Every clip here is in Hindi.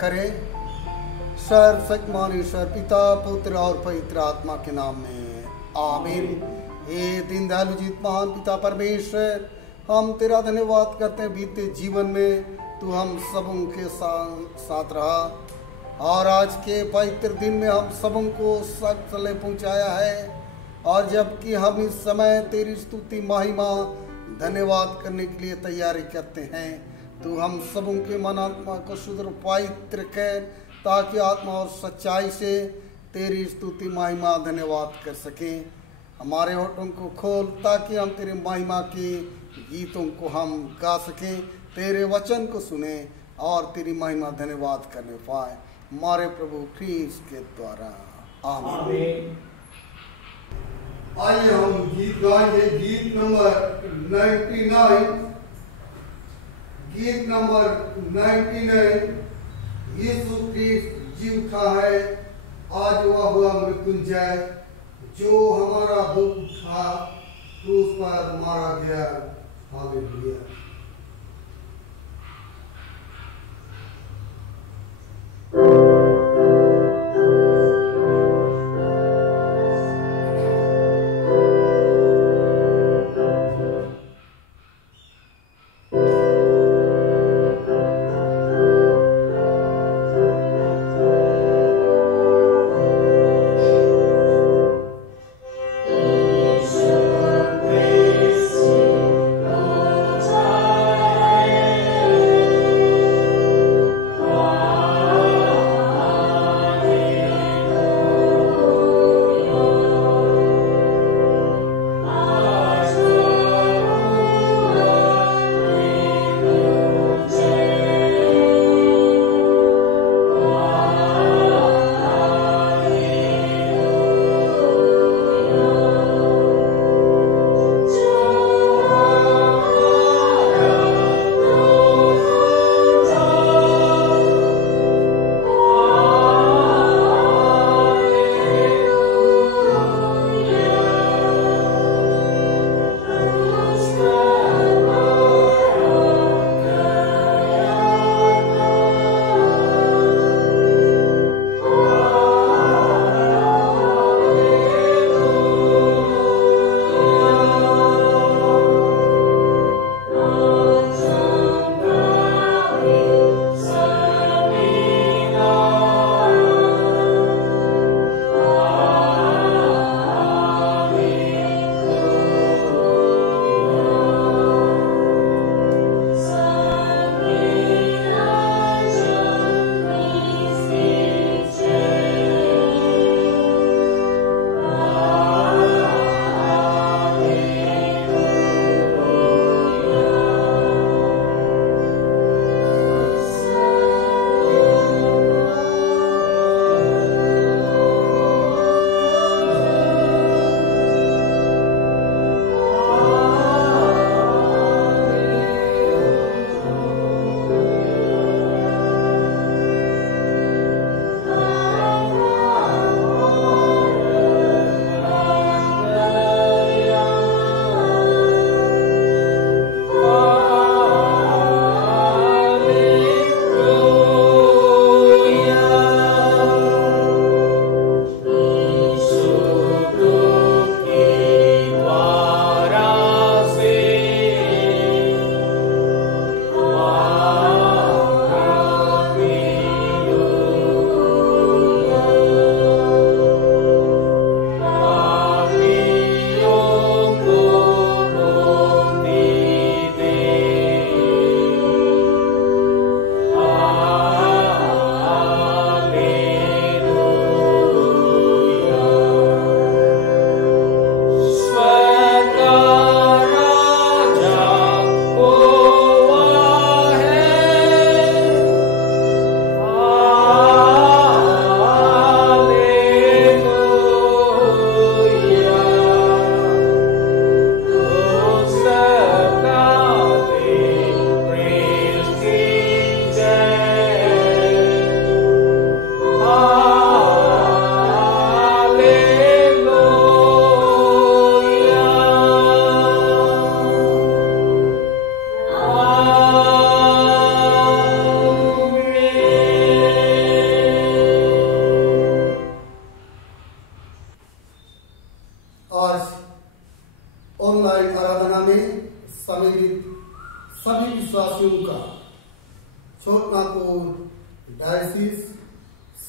करें। सर्वशक्तिमान ईश्वर पिता, पुत्र और पवित्र आत्मा के नाम में आमीन। हे दीन दयालु जीत महान पिता परमेश्वर, हम तेरा धन्यवाद करते हैं। बीते जीवन में तू हम सबों के साथ रहा और आज के पवित्र दिन में हम सबों को सत्सले पहुंचाया है। और जबकि हम इस समय तेरी स्तुति महिमा धन्यवाद करने के लिए तैयारी करते हैं, तू हम सबों के मन आत्मा को शुद्ध और पवित्र कर, ताकि आत्मा और सच्चाई से तेरी स्तुति महिमा धन्यवाद कर सकें। हमारे होठों को खोल ताकि हम तेरे महिमा के गीतों को हम गा सकें, तेरे वचन को सुने और तेरी महिमा धन्यवाद करने पाए, हमारे प्रभु ख्रीस्त के द्वारा आमीन। आइए हम गीत गाएंगे। गीत नंबर 99। गीत नंबर 99। यीशु ख्रीस्त जी उठा है, आज वह हुआ मृत्युंजय, जो हमारा दुख था क्रूस पर मारा गया। हालेलुया। Praise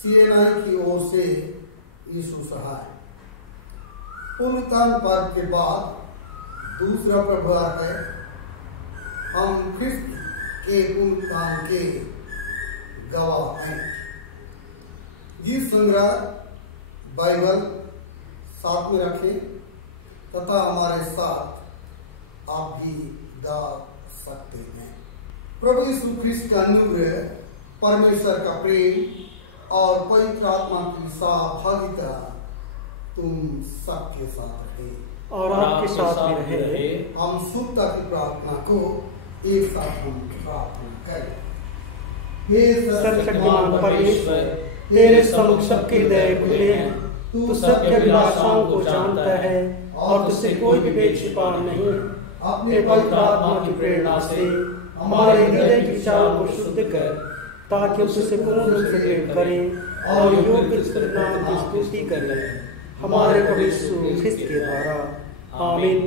सीएनआई की ओर से यीशु सहाय। पुनरुत्थान पर्व के बाद दूसरा प्रभाव है हम ख्रिस्त के पुनरुत्थान के गवाह हैं। गीत संग्रह बाइबल साथ में रखें तथा हमारे साथ आप भी गा सकते हैं। प्रभु यीशु ख्रिस्त का अनुग्रह, परमेश्वर का प्रेम और पवित्र आत्मा की सहभागिता तुम सबके साथ रहे और आपके साथ भी रहे। हम शुद्धता की प्रार्थना को एक साथ हम प्रार्थना करें। हे सर्वशक्तिमान परमेश्वर, तेरे सम्मुख सबके हृदय खुले हैं। तू सबके अभिलाषाओं को जानता है और तुझसे कोई भी भेद छिपा नहीं। अपने पवित्र आत्मा की प्रेरणा से हमारे हृदय की विचारों को शुद्ध कर, ताकि उससे पूर्ण रूप से प्रेम करें और योग्य नाम की स्तुति करें हमारे प्रभु यीशु ख्रिस्त के द्वारा। आमीन।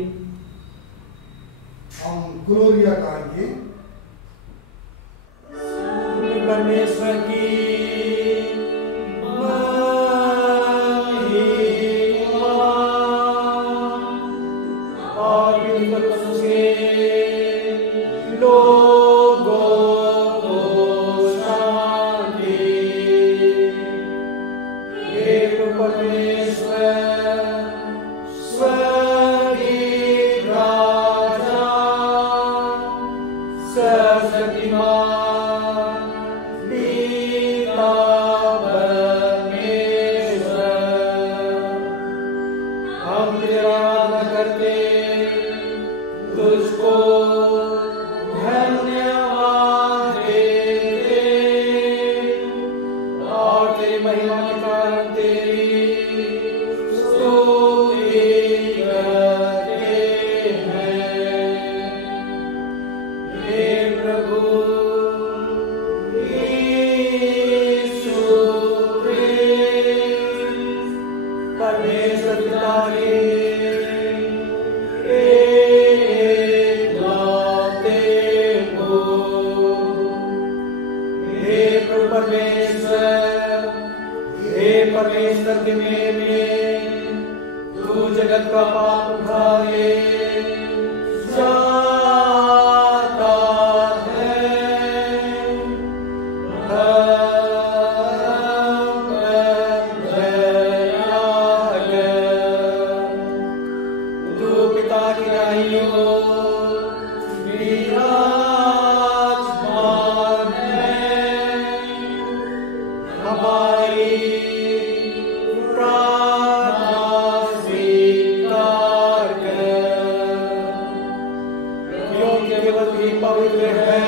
हम ग्लोरिया गाएंगे। परमेश्वर की और से लोगों को शांति। हे परमेश्वर स्वर्गीय राजा, सर्वशक्तिमान पिता परमेश्वर, हम तेरा आराधना करते तुझको धन्यवाद देते और तेरी महिमा के कारण तेरी स्तुति करते हैं। हे प्रभु यीशु ख्रिस्त, परमेश्वर पिता के परमेश्वर के मेले तू जगत का पाप उठाए जाता है। तू पिता की दाहिनी ओर विराजमान है। हमारी पवित्र है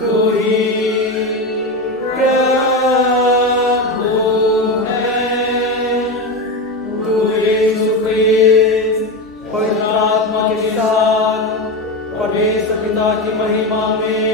तू ही प्रभु है। तू यीशु ख्रिस्त पवित्र आत्मा के साथ परमेश्वर पिता की महिमा में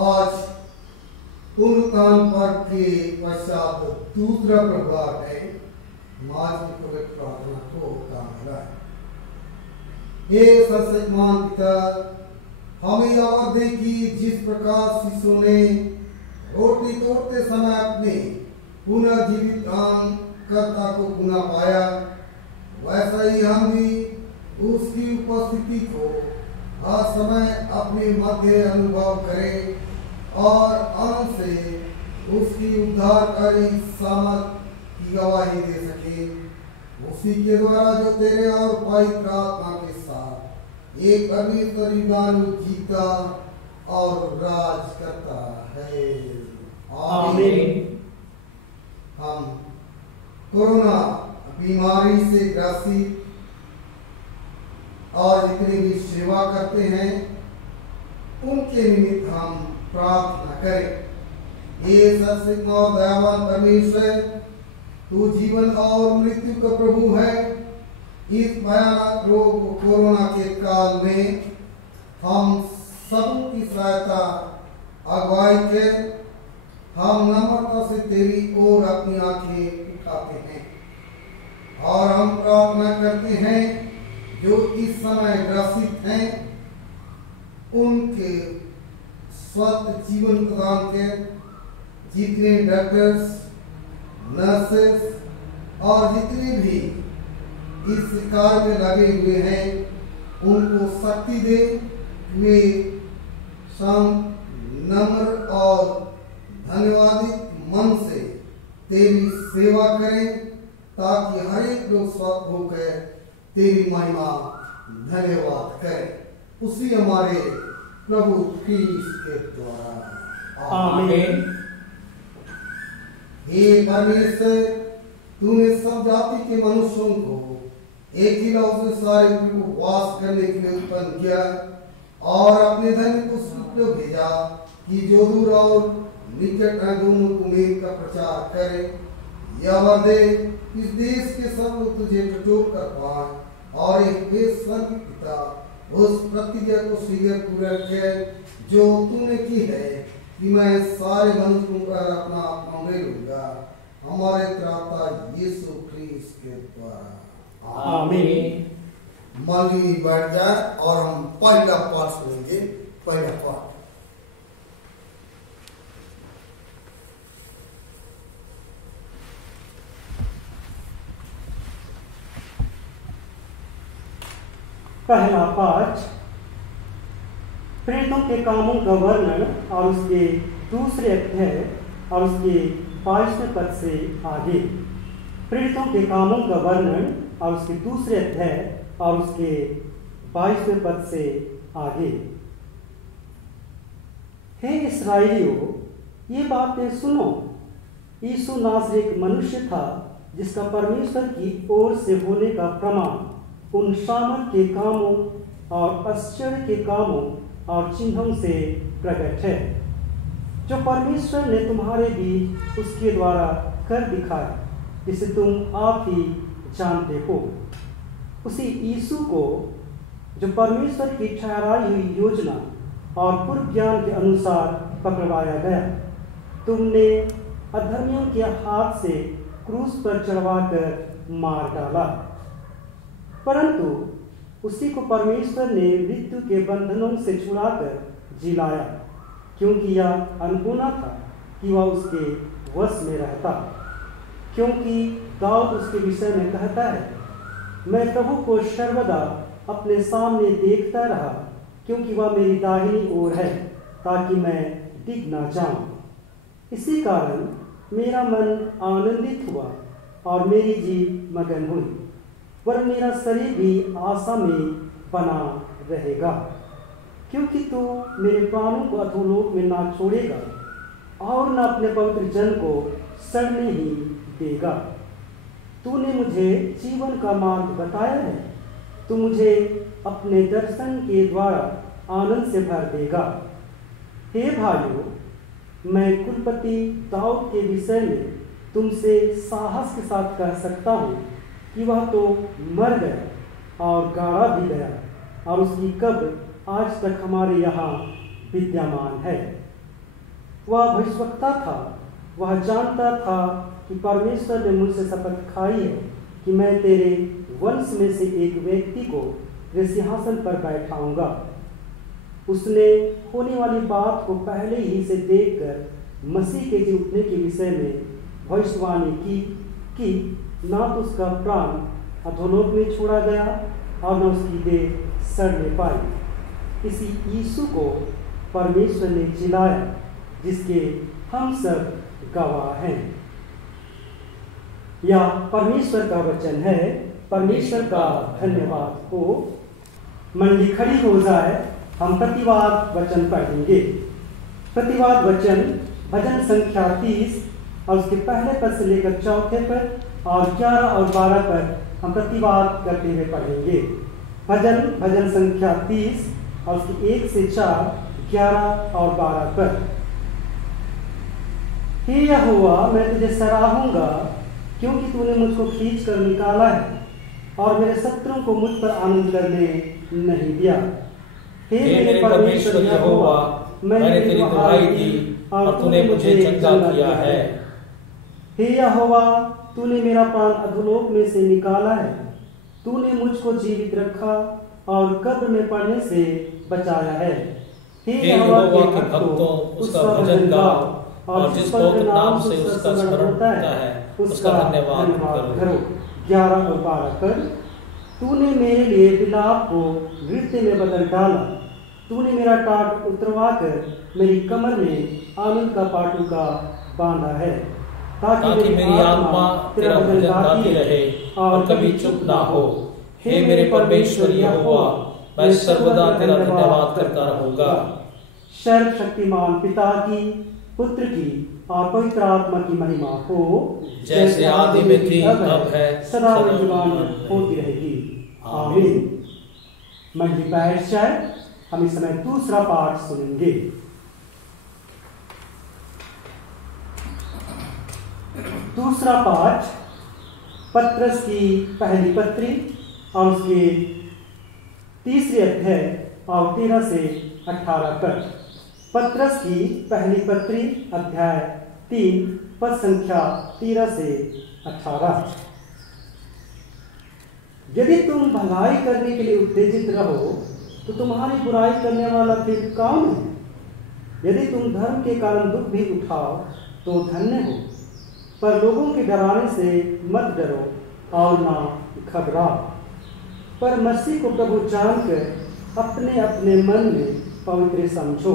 आज पुनरुत्थान पर्व के पश्चात दूसरा प्रभाव है समाज की पवित्र प्रार्थना को काम है। हे सर्वशक्तिमान पिता, हमें याद दे कि जिस प्रकार शिशु ने रोटी तोड़ते समय अपने पुनर्जीवित दान कर्ता को पुनः पाया, वैसा ही हम भी उसकी उपस्थिति को हर समय अपने मध्य अनुभव करें और आनंद से उसकी उद्धारकारी सामर्थ की गवाही दे सके। उसी के द्वारा जो तेरे और पवित्र आत्मा के साथ एक परमेश्वर युगानु जीता और राज करता है। आमीन। हम कोरोना बीमारी से ग्रसित और जितने भी सेवा करते हैं उनके निमित्त हम प्रार्थना करें। ये सर्वशक्तिमान और दयावान परमेश्वर, तू जीवन और मृत्यु का प्रभु है। इस भयानक रोग कोरोना के काल में हम सबकी सहायता अगुवाई के हम नम्रता से तेरी ओर अपनी आंखें उठाते हैं और हम प्रार्थना करते हैं जो इस समय ग्रसित हैं उनके स्वस्थ जीवन प्रदान के जितने डॉक्टर्स, नर्सेस और जितने भी इस कार्य में लगे हुए हैं उनको शक्ति दे। वे शांत, नम्र और धन्यवादित मन से तेरी सेवा करें ताकि हर एक लोग स्वस्थ होकर तेरी महिमा धन्यवाद करें। उसी हमारे प्रभु ख्रीस्त के द्वारा आमीन। हे परमेश्वर, तूने सब जाति के मनुष्यों को एक ही लफ्ज़ में सारे को वास करने के लिए उत्पन्न किया और अपने धन को उसको भेजा कि जो दूर और निकट है दोनों को मेल का प्रचार करे। यह वर दे इस देश के सब लोग तुझे टटोल कर पाए और एक बेस्वर्ग पिता उस प्रतिज्ञा को स्वीकार पूरा किया जो तूने की है कि मैं सारे मनुष्यों पर अपना आत्मा ले लूंगा। हमारे त्राता यीशु ख्रीस्त के द्वारा आमीन। मंडली बैठ जाए और हम पहला पाठ सुनेंगे। पहला पाठ पहला पाठ प्रेतों के कामों का वर्णन और उसके दूसरे अध्याय और उसके 22वें पद से आगे। प्रेतों के कामों का वर्णन और उसके दूसरे अध्याय और उसके 22वें पद से आगे। हे इस्राएलियों, ये बातें सुनो। यीशु नासरी एक मनुष्य था जिसका परमेश्वर की ओर से होने का प्रमाण उन सामर्थ के कामों और आश्चर्य के कामों और चिन्हों से प्रकट है जो परमेश्वर ने तुम्हारे बीच उसके द्वारा कर दिखाया, जिसे तुम आप ही जानते हो। उसी यीशु को जो परमेश्वर की ठहराई हुई योजना और पूर्व ज्ञान के अनुसार पकड़वाया गया, तुमने अधर्मियों के हाथ से क्रूस पर चढ़वाकर मार डाला। परंतु उसी को परमेश्वर ने मृत्यु के बंधनों से छुड़ाकर जिलाया, क्योंकि यह अनहोना था कि वह उसके वश में रहता। क्योंकि दाऊद उसके विषय में कहता है, मैं प्रभु को सर्वदा अपने सामने देखता रहा, क्योंकि वह मेरी दाहिनी ओर है, ताकि मैं डिग न जाऊं। इसी कारण मेरा मन आनंदित हुआ और मेरी जीभ मगन हुई, वरन मेरा शरीर भी आशा में बना रहेगा, क्योंकि तू मेरे प्राणों को अधोलोक में ना छोड़ेगा और न अपने पवित्र जन को सड़ने ही देगा। तूने मुझे जीवन का मार्ग बताया है, तू मुझे अपने दर्शन के द्वारा आनंद से भर देगा। हे भाइयों, मैं कुलपति दाऊद के विषय में तुमसे साहस के साथ कह सकता हूँ कि वह तो मर गया और गाड़ा भी गया, और उसकी कब्र आज तक हमारे यहाँ विद्यमान है। वह भविष्यवक्ता था, वह जानता था कि परमेश्वर ने मुझसे शपथ खाई है कि मैं तेरे वंश में से एक व्यक्ति को तेरे सिंहासन पर बैठाऊंगा। उसने होने वाली बात को पहले ही से देखकर मसीह के जी उठने के विषय में भविष्यवाणी की कि ना तो उसका प्राण अधोलोक में छोड़ा गया और न उसकी देह सड़ने पाई। इसी यीशु को परमेश्वर ने जिलाया, जिसके हम सब गवाह हैं। यह परमेश्वर का वचन है। परमेश्वर का धन्यवाद हो। मंडली खड़ी हो जाए, हम प्रतिवाद वचन पढ़ेंगे। प्रतिवाद वचन भजन संख्या 30 और उसके पहले पद से लेकर चौथे पद और 11 और 12 पर हम प्रतिवाद करते हुए पढ़ेंगे। भजन संख्या 30 और उसकी 1 से 4, 11 और 12 पर। हे यहोवा, मैं तुझे सराहूंगा, क्योंकि तूने मुझको खींच कर निकाला है और मेरे शत्रुओं को मुझ पर आनंद करने नहीं दिया। हे मेरे परमेश्वर यहोवा, मैंने तेरी दुहाई दी और तूने मुझे चंगा किया है। हे यहोवा, तूने मेरा प्राण अधोलोक में से निकाला है। तूने मुझको जीवित रखा और कब्र में पड़ने से बचाया है। हे यहोवा के भक्तों, उसका भजन गाओ और जिस पवित्र नाम से उसका स्मरण होता है उसका धन्यवाद करो। 11 और 12 कर। तूने मेरे लिए विलाप को नृत्य में बदल डाला। तूने मेरा टाट उतरवा कर मेरी कमर में आनंद का पाटुका बांधा है, ताकि मेरी आत्मा तेरा भजन गाती रहे और कभी चुप ना हो। हे मेरे परमेश्वर यहोवा, मैं सर्वदा तेरा धन्यवाद करता रहूंगा। सर्वशक्तिमान पिता की, पुत्र की और पवित्र आत्मा की महिमा हो, जैसे आदि में थी अब है सदा विद्यमान होती रहेगी। आमीन। मंडली बैठ जाए, हम इस समय दूसरा पाठ सुनेंगे। दूसरा पाठ पत्रस की पहली पत्री और उसके 3 अध्याय और 13 से 18 तक। पत्रस की पहली पत्री अध्याय 3 पद संख्या 13 से 18। यदि तुम भलाई करने के लिए उत्तेजित रहो तो तुम्हारी बुराई करने वाला फिर कौन है? यदि तुम धर्म के कारण दुख भी उठाओ तो धन्य हो, पर लोगों के डराने से मत डरो और ना घबराओ, पर मसीह को प्रभु जानकर अपने अपने मन में पवित्र समझो।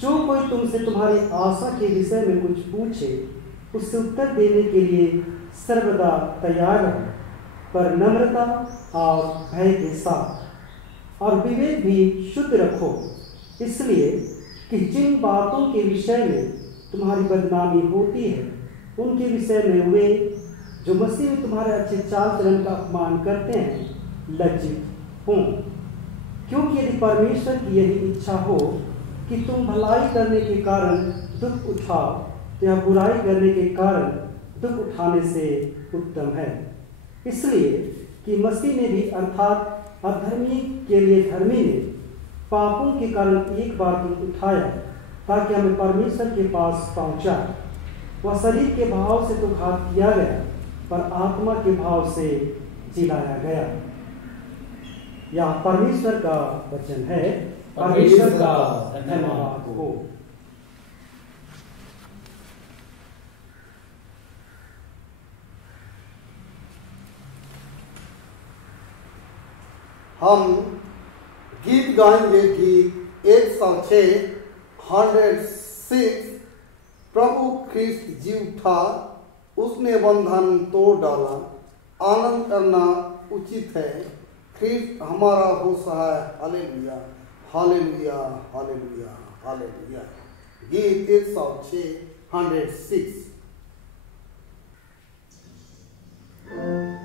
जो कोई तुमसे तुम्हारी आशा के विषय में कुछ पूछे, उससे उत्तर देने के लिए सर्वदा तैयार रहो, पर नम्रता और भय के साथ, और विवेक भी शुद्ध रखो, इसलिए कि जिन बातों के विषय में तुम्हारी बदनामी होती है उनके विषय में वे जो मसीह में तुम्हारे अच्छे चाल चलन का अपमान करते हैं लज्जित हों। क्योंकि यदि परमेश्वर की यही इच्छा हो कि तुम भलाई करने के कारण दुख उठाओ, तो यह बुराई करने के कारण दुख उठाने से उत्तम है। इसलिए कि मसीह ने भी अर्थात अधर्मी के लिए धर्मी ने पापों के कारण एक बार दुख उठाया, ताकि हमें परमेश्वर के पास पहुंचा। वह शरीर के भाव से तो घात किया गया, पर आत्मा के भाव से जिलाया गया। यह परमेश्वर का वचन है। परमेश्वर का धन्यवाद हो। हम गीत गाएंगे। गीत 106 106। प्रभु ख्रिस्त जी उठा, उसने बंधन तोड़ डाला, आनंद करना उचित है, ख्रिस्त हमारा हो सहाय। Hallelujah, hallelujah, hallelujah, hallelujah. गीत 106 106। Amen.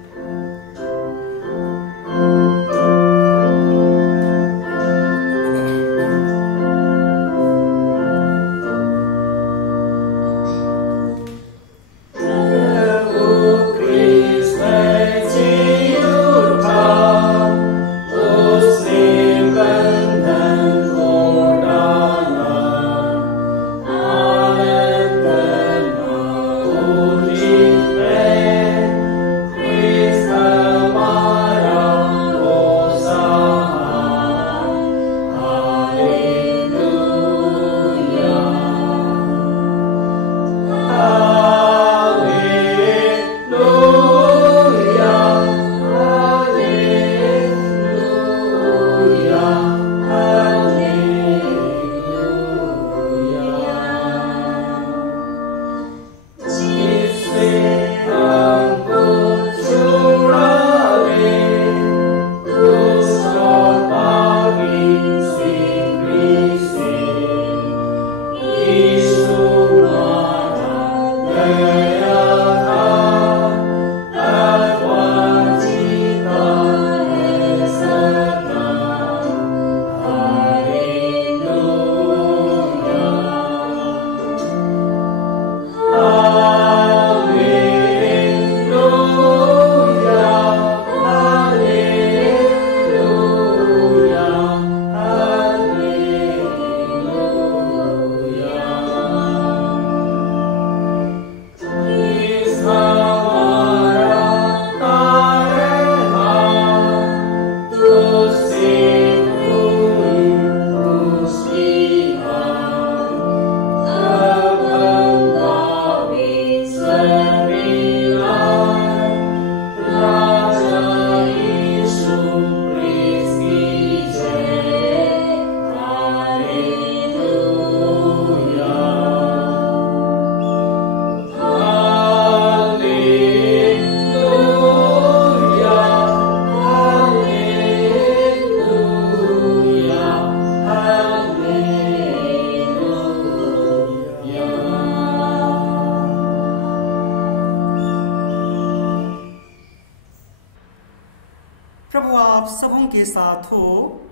के साथ हो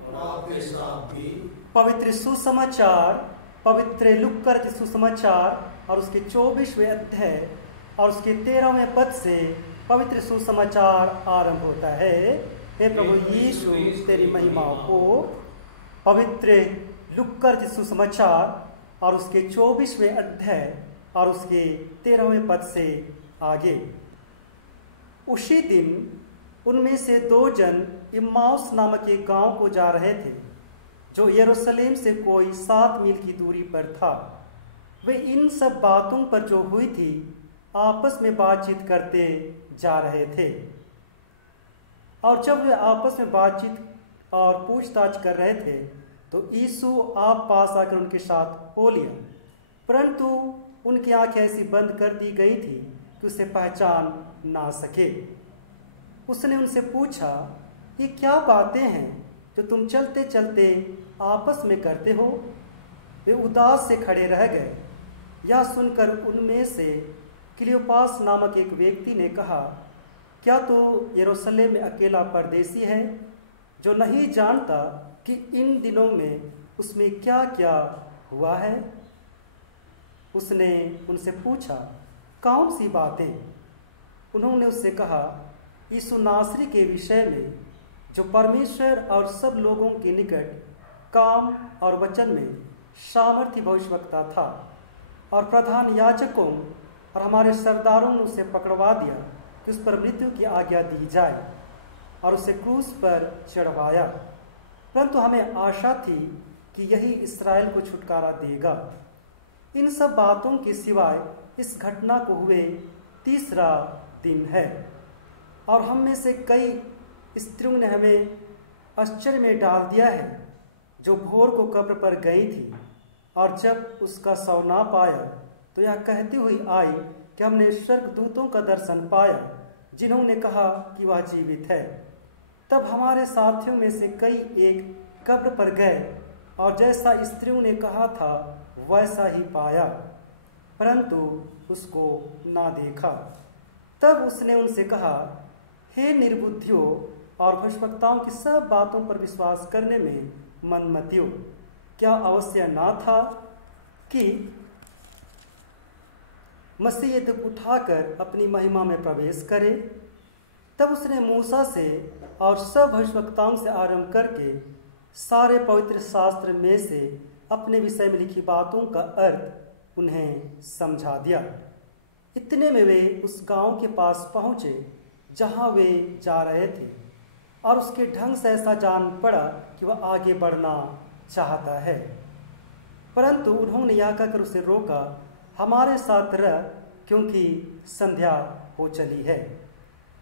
और आपके साथ भी। पवित्र सुसमाचार, पवित्र लूका के सुसमाचार और उसके 24वें अध्याय और उसके 13वें पद से पवित्र सुसमाचार आरंभ होता है। हे प्रभु यीशु, तेरी महिमा हो। पवित्र लूका के सुसमाचार और उसके 24वें अध्याय और उसके 13वें पद से आगे। उसी दिन उनमें से 2 जन इम्माउस नामक एक गांव को जा रहे थे, जो यरूशलेम से कोई 7 मील की दूरी पर था। वे इन सब बातों पर जो हुई थी आपस में बातचीत करते जा रहे थे। और जब वे आपस में बातचीत और पूछताछ कर रहे थे तो यीशु आप पास आकर उनके साथ हो लिया, परंतु उनकी आंखें ऐसी बंद कर दी गई थी कि उसे पहचान ना सके। उसने उनसे पूछा, ये क्या बातें हैं जो तुम चलते चलते आपस में करते हो? वे उदास से खड़े रह गए। यह सुनकर उनमें से क्लियोपास नामक एक व्यक्ति ने कहा, क्या तो यरूशलेम में अकेला परदेसी है जो नहीं जानता कि इन दिनों में उसमें क्या क्या हुआ है? उसने उनसे पूछा, कौन सी बातें? उन्होंने उससे कहा, यीशु नासरी के विषय में, जो परमेश्वर और सब लोगों के निकट काम और वचन में सामर्थी भविष्यवक्ता था, और प्रधान याजकों और हमारे सरदारों ने उसे पकड़वा दिया कि उस पर मृत्यु की आज्ञा दी जाए और उसे क्रूस पर चढ़वाया, परंतु हमें आशा थी कि यही इस्राएल को छुटकारा देगा। इन सब बातों के सिवाय इस घटना को हुए 3रा दिन है, और हम में से कई स्त्रियों ने हमें आश्चर्य में डाल दिया है, जो भोर को कब्र पर गई थी और जब उसका शव ना पाया तो यह कहती हुई आई कि हमने स्वर्गदूतों का दर्शन पाया, जिन्होंने कहा कि वह जीवित है। तब हमारे साथियों में से कई एक कब्र पर गए और जैसा स्त्रियों ने कहा था वैसा ही पाया, परंतु उसको ना देखा। तब उसने उनसे कहा, हे निर्बुद्धियों और भविष्यवक्ताओं की सब बातों पर विश्वास करने में मन मतियो, क्या अवश्य ना था कि मसीह दुख उठाकर अपनी महिमा में प्रवेश करे? तब उसने मूसा से और सब भविष्यवक्ताओं से आरंभ करके सारे पवित्र शास्त्र में से अपने विषय में लिखी बातों का अर्थ उन्हें समझा दिया। इतने में वे उस गांव के पास पहुंचे जहां वे जा रहे थे, और उसके ढंग से ऐसा जान पड़ा कि वह आगे बढ़ना चाहता है, परंतु उन्होंने यह कहकर उसे रोका, हमारे साथ रह, क्योंकि संध्या हो चली है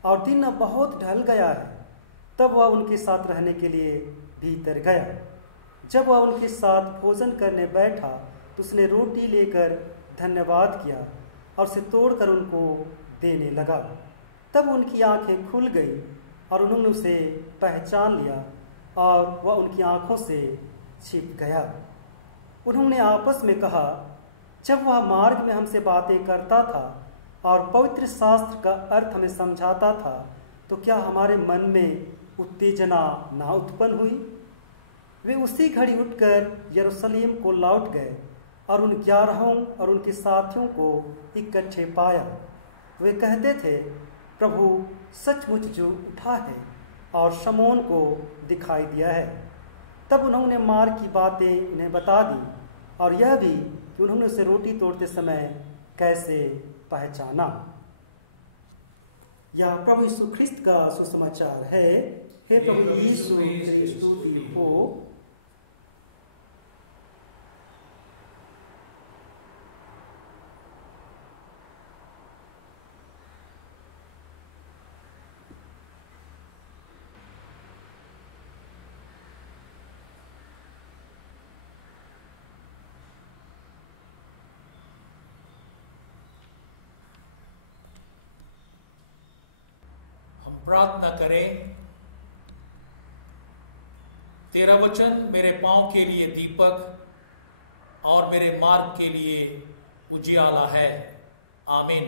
और दिन बहुत ढल गया है। तब वह उनके साथ रहने के लिए भीतर गया। जब वह उनके साथ भोजन करने बैठा तो उसने रोटी लेकर धन्यवाद किया और उसे तोड़कर उनको देने लगा। तब उनकी आंखें खुल गई और उन्होंने उसे पहचान लिया और वह उनकी आंखों से छिप गया। उन्होंने आपस में कहा, जब वह मार्ग में हमसे बातें करता था और पवित्र शास्त्र का अर्थ हमें समझाता था, तो क्या हमारे मन में उत्तेजना ना उत्पन्न हुई? वे उसी घड़ी उठकर यरूशलेम को लौट गए और उन 11 और उनके साथियों को इकट्ठे पाया। वे कहते थे, प्रभु सचमुच जो उठा है और शमौन को दिखाई दिया है। तब उन्होंने मार्ग की बातें उन्हें बता दी और यह भी कि उन्होंने उसे रोटी तोड़ते समय कैसे पहचाना। यह प्रभु यीशु ख्रिस्त का सुसमाचार है। हे प्रभु यीशु, तेरी स्तुति हो। प्रार्थना करें। तेरा वचन मेरे पांव के लिए दीपक और मेरे मार्ग के लिए उजियाला है। आमीन।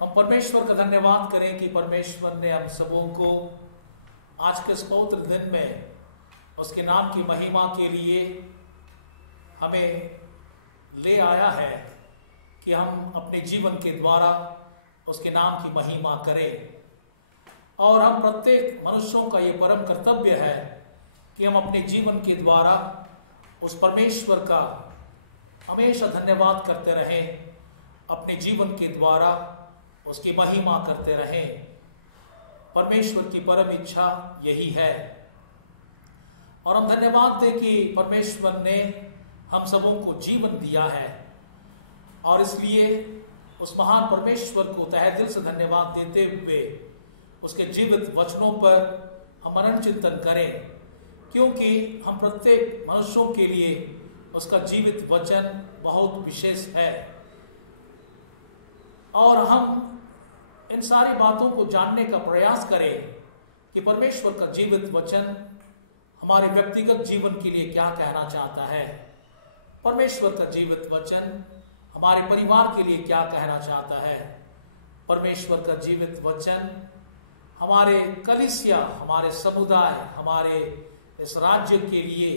हम परमेश्वर का धन्यवाद करें कि परमेश्वर ने हम सबों को आज के इस पवित्र दिन में उसके नाम की महिमा के लिए हमें ले आया है कि हम अपने जीवन के द्वारा उसके नाम की महिमा करें। और हम प्रत्येक मनुष्यों का ये परम कर्तव्य है कि हम अपने जीवन के द्वारा उस परमेश्वर का हमेशा धन्यवाद करते रहें, अपने जीवन के द्वारा उसकी महिमा करते रहें। परमेश्वर की परम इच्छा यही है। और हम धन्यवाद दें कि परमेश्वर ने हम सबों को जीवन दिया है, और इसलिए उस महान परमेश्वर को तहे दिल से धन्यवाद देते हुए उसके जीवित वचनों पर हम मनन चिंतन करें, क्योंकि हम प्रत्येक मनुष्यों के लिए उसका जीवित वचन बहुत विशेष है। और हम इन सारी बातों को जानने का प्रयास करें कि परमेश्वर का जीवित वचन हमारे व्यक्तिगत जीवन के लिए क्या कहना चाहता है, परमेश्वर का जीवित वचन हमारे परिवार के लिए क्या कहना चाहता है, परमेश्वर का जीवित वचन हमारे कलीसिया, हमारे समुदाय, हमारे इस राज्य के लिए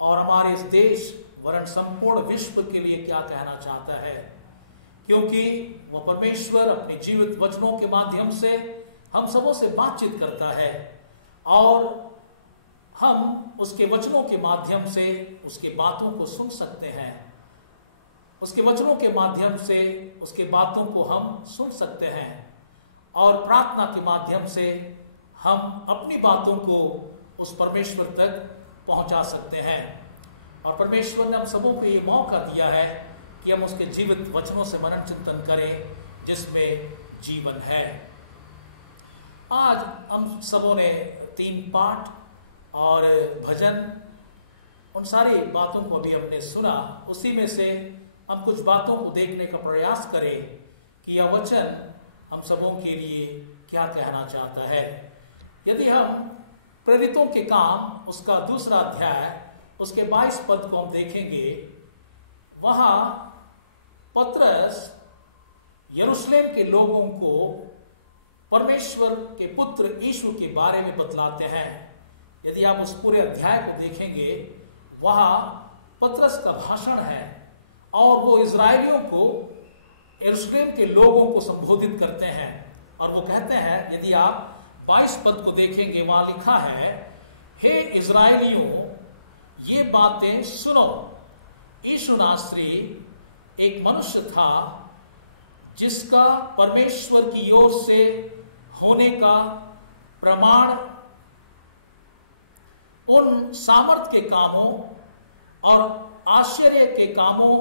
और हमारे इस देश वरन संपूर्ण विश्व के लिए क्या कहना चाहता है। क्योंकि वह परमेश्वर अपने जीवित वचनों के माध्यम से हम सबों से बातचीत करता है, और हम उसके वचनों के माध्यम से उसके बातों को सुन सकते हैं। उसके वचनों के माध्यम से उसके बातों को हम सुन सकते हैं, और प्रार्थना के माध्यम से हम अपनी बातों को उस परमेश्वर तक पहुंचा सकते हैं। और परमेश्वर ने हम सबों को ये मौका दिया है कि हम उसके जीवित वचनों से मनन चिंतन करें जिसमें जीवन है। आज हम सबों ने 3 पाठ और भजन, उन सारी बातों को अभी हमने सुना, उसी में से हम कुछ बातों को देखने का प्रयास करें कि यह वचन हम सबों के लिए क्या कहना चाहता है। यदि हम प्रेरितों के काम उसका 2 अध्याय उसके 22 पद को हम देखेंगे, वहां पतरस यरूशलेम के लोगों को परमेश्वर के पुत्र यीशु के बारे में बतलाते हैं। यदि आप उस पूरे अध्याय को देखेंगे, वहां पतरस का भाषण है और वो इजरायलियों को, यरूशलेम के लोगों को संबोधित करते हैं। और वो कहते हैं, यदि आप 22 पद को देखेंगे, वहां लिखा है, हे इजरायलियों ये बातें सुनो। यीशु नासरी एक मनुष्य था जिसका परमेश्वर की ओर से होने का प्रमाण उन सामर्थ के कामों और आश्चर्य के कामों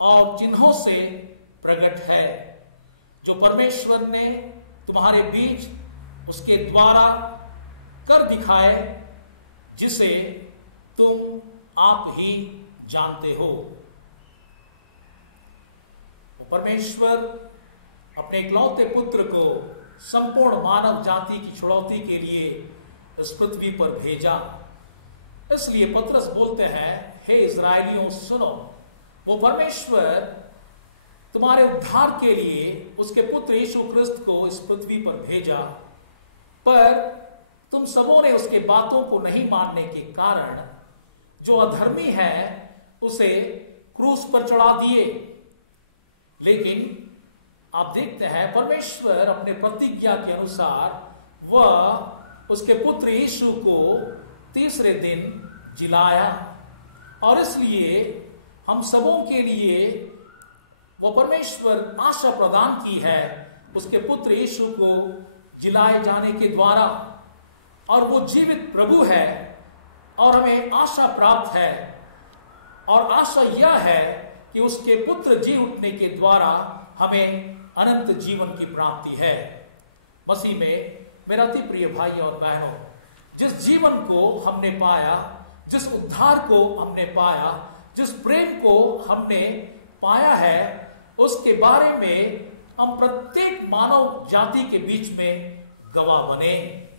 और चिन्हों से प्रकट है जो परमेश्वर ने तुम्हारे बीच उसके द्वारा कर दिखाए, जिसे तुम आप ही जानते हो। परमेश्वर अपने इकलौते पुत्र को संपूर्ण मानव जाति की छुड़ौती के लिए इस पृथ्वी पर भेजा। इसलिए पतरस बोलते हैं, हे इजरायलियों सुनो, वो परमेश्वर तुम्हारे उद्धार के लिए उसके पुत्र यीशु ख्रिस्त को इस पृथ्वी पर भेजा, पर तुम सबों ने उसके बातों को नहीं मानने के कारण जो अधर्मी है उसे क्रूस पर चढ़ा दिए। लेकिन आप देखते हैं, परमेश्वर अपने प्रतिज्ञा के अनुसार वह उसके पुत्र यीशु को 3रे दिन जिलाया, और इसलिए हम सबों के लिए वो परमेश्वर आशा प्रदान की है उसके पुत्र यीशु को जिलाए जाने के द्वारा। और वो जीवित प्रभु है, और हमें आशा प्राप्त है, और आशा यह है कि उसके पुत्र जी उठने के द्वारा हमें अनंत जीवन की प्राप्ति है। मसीह में मेरा अति प्रिय भाई और बहनों, जिस जीवन को हमने पाया, जिस उद्धार को हमने पाया, जिस प्रेम को हमने पाया है, उसके बारे में हम प्रत्येक मानव जाति के बीच में गवाह बने,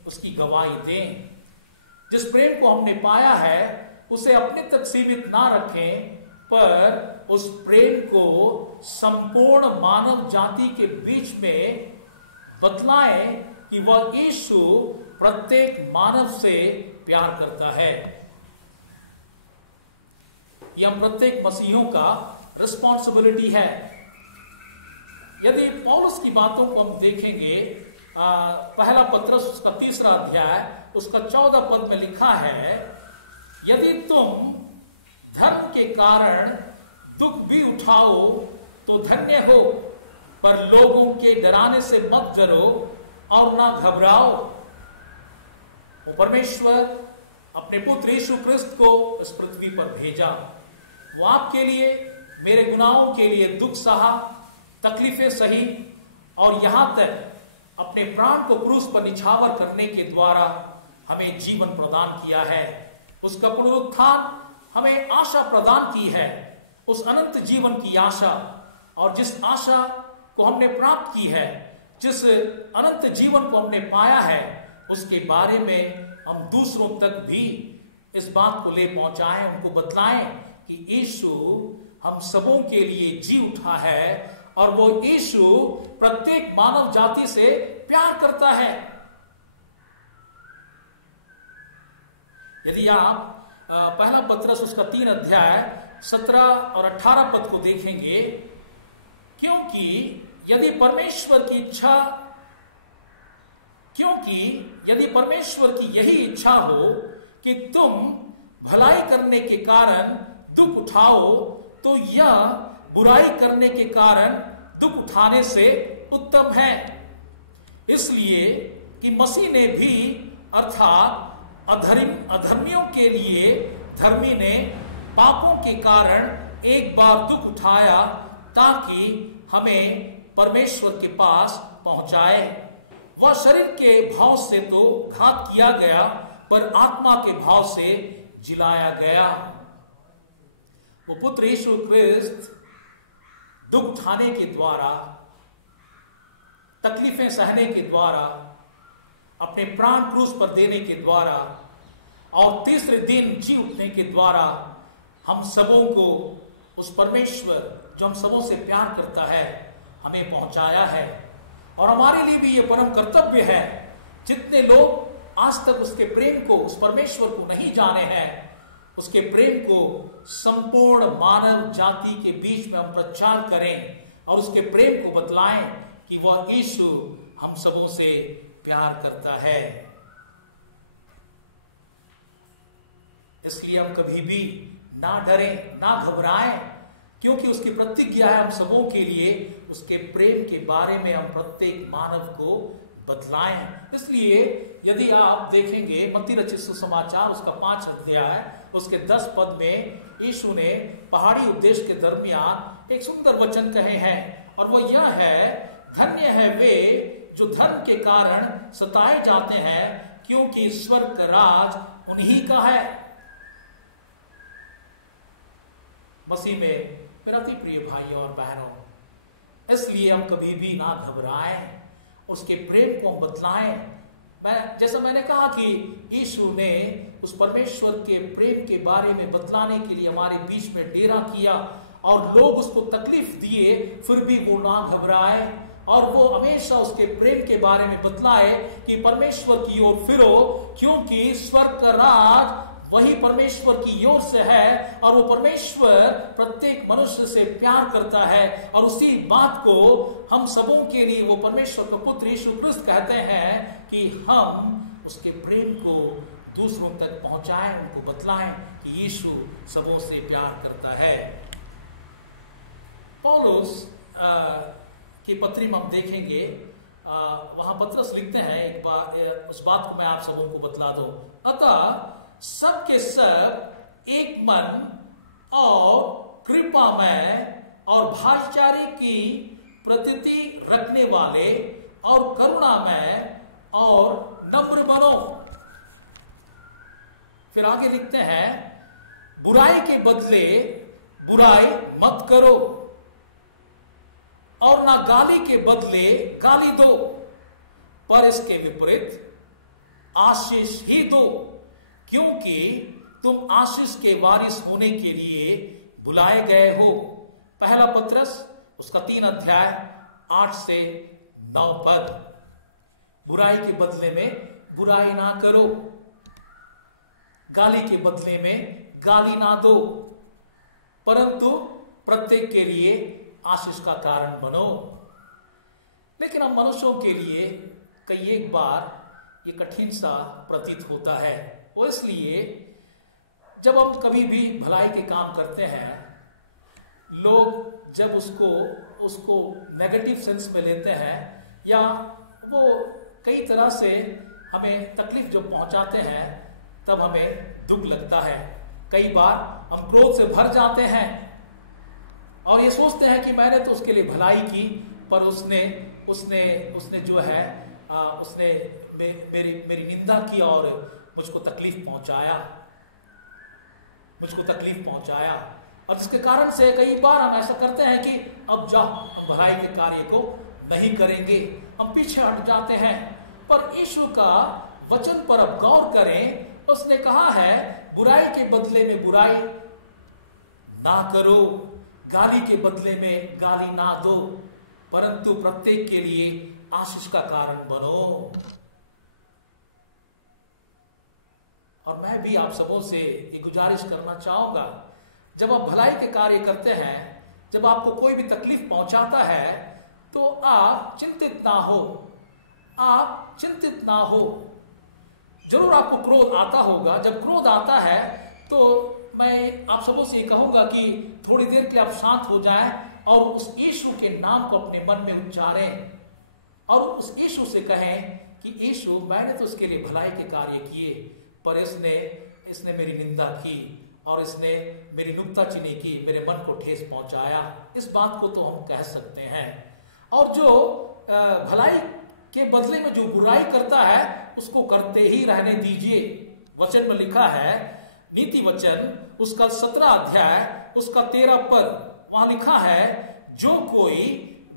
उसकी गवाही दें। जिस प्रेम को हमने पाया है उसे अपने तक सीमित ना रखें, पर उस प्रेम को संपूर्ण मानव जाति के बीच में बतलाएं कि वह यीशु प्रत्येक मानव से प्यार करता है। यह हम प्रत्येक मसीहियों का रिस्पॉन्सिबिलिटी है। यदि पौलुस की बातों को हम देखेंगे, पहला पत्रस उसका 3 अध्याय उसका 14 पद में लिखा है, यदि तुम धर्म के कारण दुख भी उठाओ तो धन्य हो, पर लोगों के डराने से मत डरो और ना घबराओ। वो परमेश्वर अपने पुत्र यीशु क्रिस्त को इस पृथ्वी पर भेजा। वो आपके लिए, मेरे गुनाहों के लिए दुख सहा, तकलीफें सही और यहां तक अपने प्राण को क्रूस पर निछावर करने के द्वारा हमें जीवन प्रदान किया है। उसका पुनरुत्थान हमें आशा प्रदान की है, उस अनंत जीवन की आशा। और जिस आशा को हमने प्राप्त की है, जिस अनंत जीवन को हमने पाया है, उसके बारे में हम दूसरों तक भी इस बात को ले पहुंचाएं, उनको बतलाएं कि यीशु हम सबों के लिए जी उठा है और वो यीशु प्रत्येक मानव जाति से प्यार करता है। यदि आप पहला पत्रस उसका 3 अध्याय 17 और 18 पद को देखेंगे, क्योंकि यदि परमेश्वर की यही इच्छा हो कि तुम भलाई करने के कारण दुख उठाओ, तो यह बुराई करने के कारण दुख उठाने से उत्तम है। इसलिए कि मसीह ने भी अर्थात अधर्मियों के लिए धर्मी ने पापों के कारण एक बार दुख उठाया, ताकि हमें परमेश्वर के पास पहुंचाए। वह शरीर के भाव से तो घात किया गया, पर आत्मा के भाव से जिलाया गया। वो पुत्र यीशु क्रिस्त दुख उठाने के द्वारा, तकलीफें सहने के द्वारा, अपने प्राण क्रूस पर देने के द्वारा और तीसरे दिन जी उठने के द्वारा हम सबों को उस परमेश्वर जो हम सबों से प्यार करता है हमें पहुंचाया है। और हमारे लिए भी यह परम कर्तव्य है, जितने लोग आज तक उसके प्रेम को, उस परमेश्वर को नहीं जाने हैं, उसके प्रेम को संपूर्ण मानव जाति के बीच में हम प्रचार करें और उसके प्रेम को बतलाएं कि वह यीशु हम सबों से प्यार करता है। इसलिए हम कभी भी ना डरें, ना घबराएं, क्योंकि उसकी प्रतिज्ञा है हम सबों के लिए उसके प्रेम के बारे में हम प्रत्येक मानव को बतलाएं। इसलिए यदि आप देखेंगे मत्ती रचित सुसमाचार उसका 5 अध्याय उसके 10 पद में यीशु ने पहाड़ी उपदेश के दरमियान एक सुंदर वचन कहे हैं, और वो यह है, धन्य है वे जो धर्म के कारण सताए जाते हैं, क्योंकि स्वर्ग का राज उन्हीं का है। मसीह में मेरा अति प्रिय भाइयों और बहनों, इसलिए हम कभी भी ना घबराएं, उसके प्रेम को हम बतलाएं। जैसा मैंने कहा कि यीशु ने उस परमेश्वर के प्रेम के बारे में बतलाने के लिए हमारे बीच में डेरा किया, और लोग उसको तकलीफ दिए, फिर भी वो ना घबराए, और वो हमेशा उसके प्रेम के बारे में बतलाए कि परमेश्वर की ओर फिरो, क्योंकि स्वर्ग का राज वही परमेश्वर की ओर से है, और वो परमेश्वर प्रत्येक मनुष्य से प्यार करता है। और उसी बात को हम सबों के लिए वो परमेश्वर का पुत्र यीशु क्रिस्त कहते हैं कि हम उसके प्रेम को दूसरों तक पहुंचाएं, उनको बतलाएं कि यीशु सबों से प्यार करता है। पौलुस की पत्री में हम देखेंगे, वहां पत्रस लिखते हैं, एक बार उस बात को मैं आप सबों को बतला दूं। अतः सब के सब एक मन और कृपामय और भाईचारे की प्रतीति रखने वाले और करुणामय और नम्र बनो। फिर आगे लिखते हैं, बुराई के बदले बुराई मत करो और ना गाली के बदले गाली दो, पर इसके विपरीत आशीष ही दो, क्योंकि तुम आशीष के वारिस होने के लिए बुलाए गए हो। पहला पत्रस उसका 3 अध्याय 8 से 9 पद। बुराई के बदले में बुराई ना करो, गाली के बदले में गाली ना दो, परंतु प्रत्येक के लिए आशीष का कारण बनो। लेकिन हम मनुष्यों के लिए कई एक बार ये कठिन सा प्रतीत होता है। वो इसलिए जब हम कभी भी भलाई के काम करते हैं, लोग जब उसको नेगेटिव सेंस में लेते हैं या वो कई तरह से हमें तकलीफ जब पहुंचाते हैं, तब हमें दुख लगता है। कई बार हम क्रोध से भर जाते हैं और ये सोचते हैं कि मैंने तो उसके लिए भलाई की, पर उसने जो है उसने मेरी निंदा की और मुझको तकलीफ पहुंचाया। और जिसके कारण से कई बार हम ऐसा करते हैं कि अब जाओ, हम भलाई के कार्य को नहीं करेंगे, हम पीछे हट जाते हैं। पर यीशु का वचन पर अब गौर करें, उसने कहा है बुराई के बदले में बुराई ना करो, गाली के बदले में गाली ना दो, परंतु प्रत्येक के लिए आशीष का कारण बनो। और मैं भी आप सबों से ये गुजारिश करना चाहूंगा, जब आप भलाई के कार्य करते हैं, जब आपको कोई भी तकलीफ पहुंचाता है, तो आप चिंतित ना हो। जरूर आपको क्रोध आता होगा। जब क्रोध आता है तो मैं आप सबों से कहूंगा कि थोड़ी देर के लिए आप शांत हो जाएं और उस यीशु के नाम को अपने मन में उच्चारें और उस यीशु से कहें कि यीशु, मैंने तो उसके लिए भलाई के कार्य किए, पर इसने मेरी निंदा की और इसने मेरी नुक्ताचीनी की, मेरे मन को ठेस पहुंचाया। इस बात को तो हम कह सकते हैं। और जो भलाई के बदले में जो बुराई करता है, उसको करते ही रहने दीजिए। वचन में लिखा है, नीति वचन उसका 17 अध्याय उसका 13 पद, वहां लिखा है, जो कोई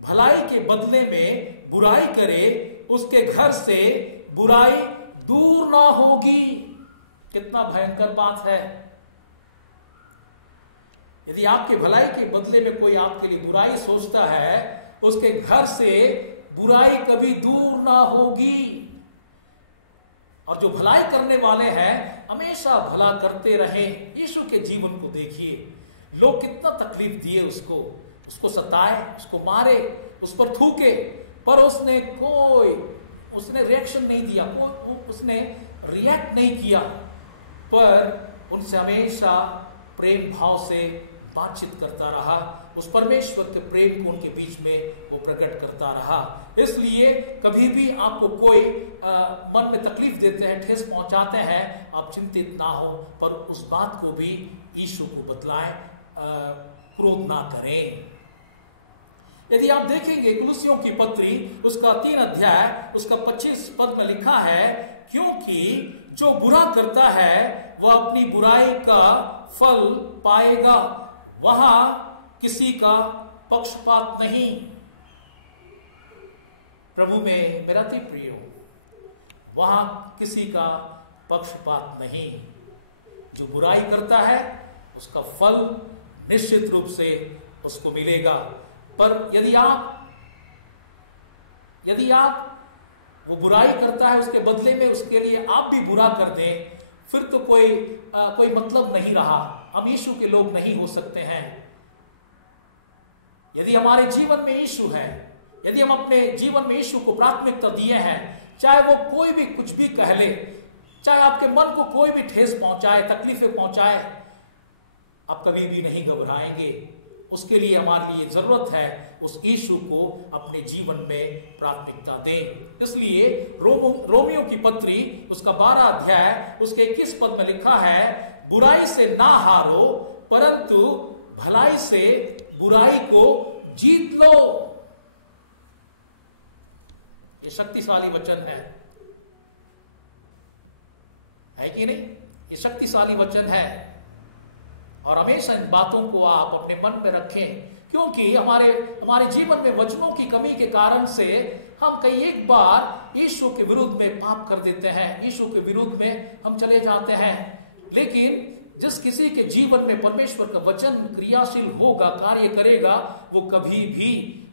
भलाई के बदले में बुराई करे, उसके घर से बुराई दूर ना होगी। कितना भयंकर बात है। यदि आपके भलाई के बदले में कोई आपके लिए बुराई सोचता है, उसके घर से बुराई कभी दूर ना होगी। और जो भलाई करने वाले हैं, हमेशा भला करते रहें। यीशु के जीवन को देखिए, लोग कितना तकलीफ दिए उसको सताए, उसको मारे, उस पर थूके, पर उसने रिएक्शन नहीं दिया, उसने रिएक्ट नहीं किया, पर उनसे हमेशा प्रेम भाव से बातचीत करता रहा। उस परमेश्वर के प्रेम को उनके बीच में वो प्रकट करता रहा। इसलिए कभी भी आपको कोई मन में तकलीफ देते हैं, ठेस पहुंचाते हैं, आप चिंतित ना हो, पर उस बात को भी यीशु को बतलाएं, क्रोध ना करें। यदि आप देखेंगे कुलुस्सियों की पत्री उसका 3 अध्याय उसका 25 पद में लिखा है, क्योंकि जो बुरा करता है वह अपनी बुराई का फल पाएगा, वहां किसी का पक्षपात नहीं। प्रभु में मेरा अति प्रिय, वहां किसी का पक्षपात नहीं। जो बुराई करता है उसका फल निश्चित रूप से उसको मिलेगा। पर यदि आप वो बुराई करता है, उसके बदले में उसके लिए आप भी बुरा कर दें, फिर तो कोई मतलब नहीं रहा। हम यीशु के लोग नहीं हो सकते हैं। यदि हमारे जीवन में यीशु है, यदि हम अपने जीवन में यीशु को प्राथमिकता दिए हैं, चाहे वो कोई भी कुछ भी कह ले, चाहे आपके मन को कोई भी ठेस पहुंचाए, तकलीफें पहुंचाए, आप कभी भी नहीं घबराएंगे। उसके लिए हमारे लिए जरूरत है उस यीशु को अपने जीवन में प्राथमिकता दें। इसलिए रोमियो की पत्री उसका 12 अध्याय उसके 21 पद में लिखा है, बुराई से ना हारो, परंतु भलाई से बुराई को जीत लो। ये शक्तिशाली वचन है कि नहीं? ये शक्तिशाली वचन है और हमेशा इन बातों को आप अपने मन में रखें, क्योंकि हमारे जीवन में वचनों की कमी के कारण से हम कई एक बार यीशु के विरुद्ध में पाप कर देते हैं, यीशु के विरुद्ध में हम चले जाते हैं। लेकिन जिस किसी के जीवन में परमेश्वर का वचन क्रियाशील होगा, कार्य करेगा, वो कभी भी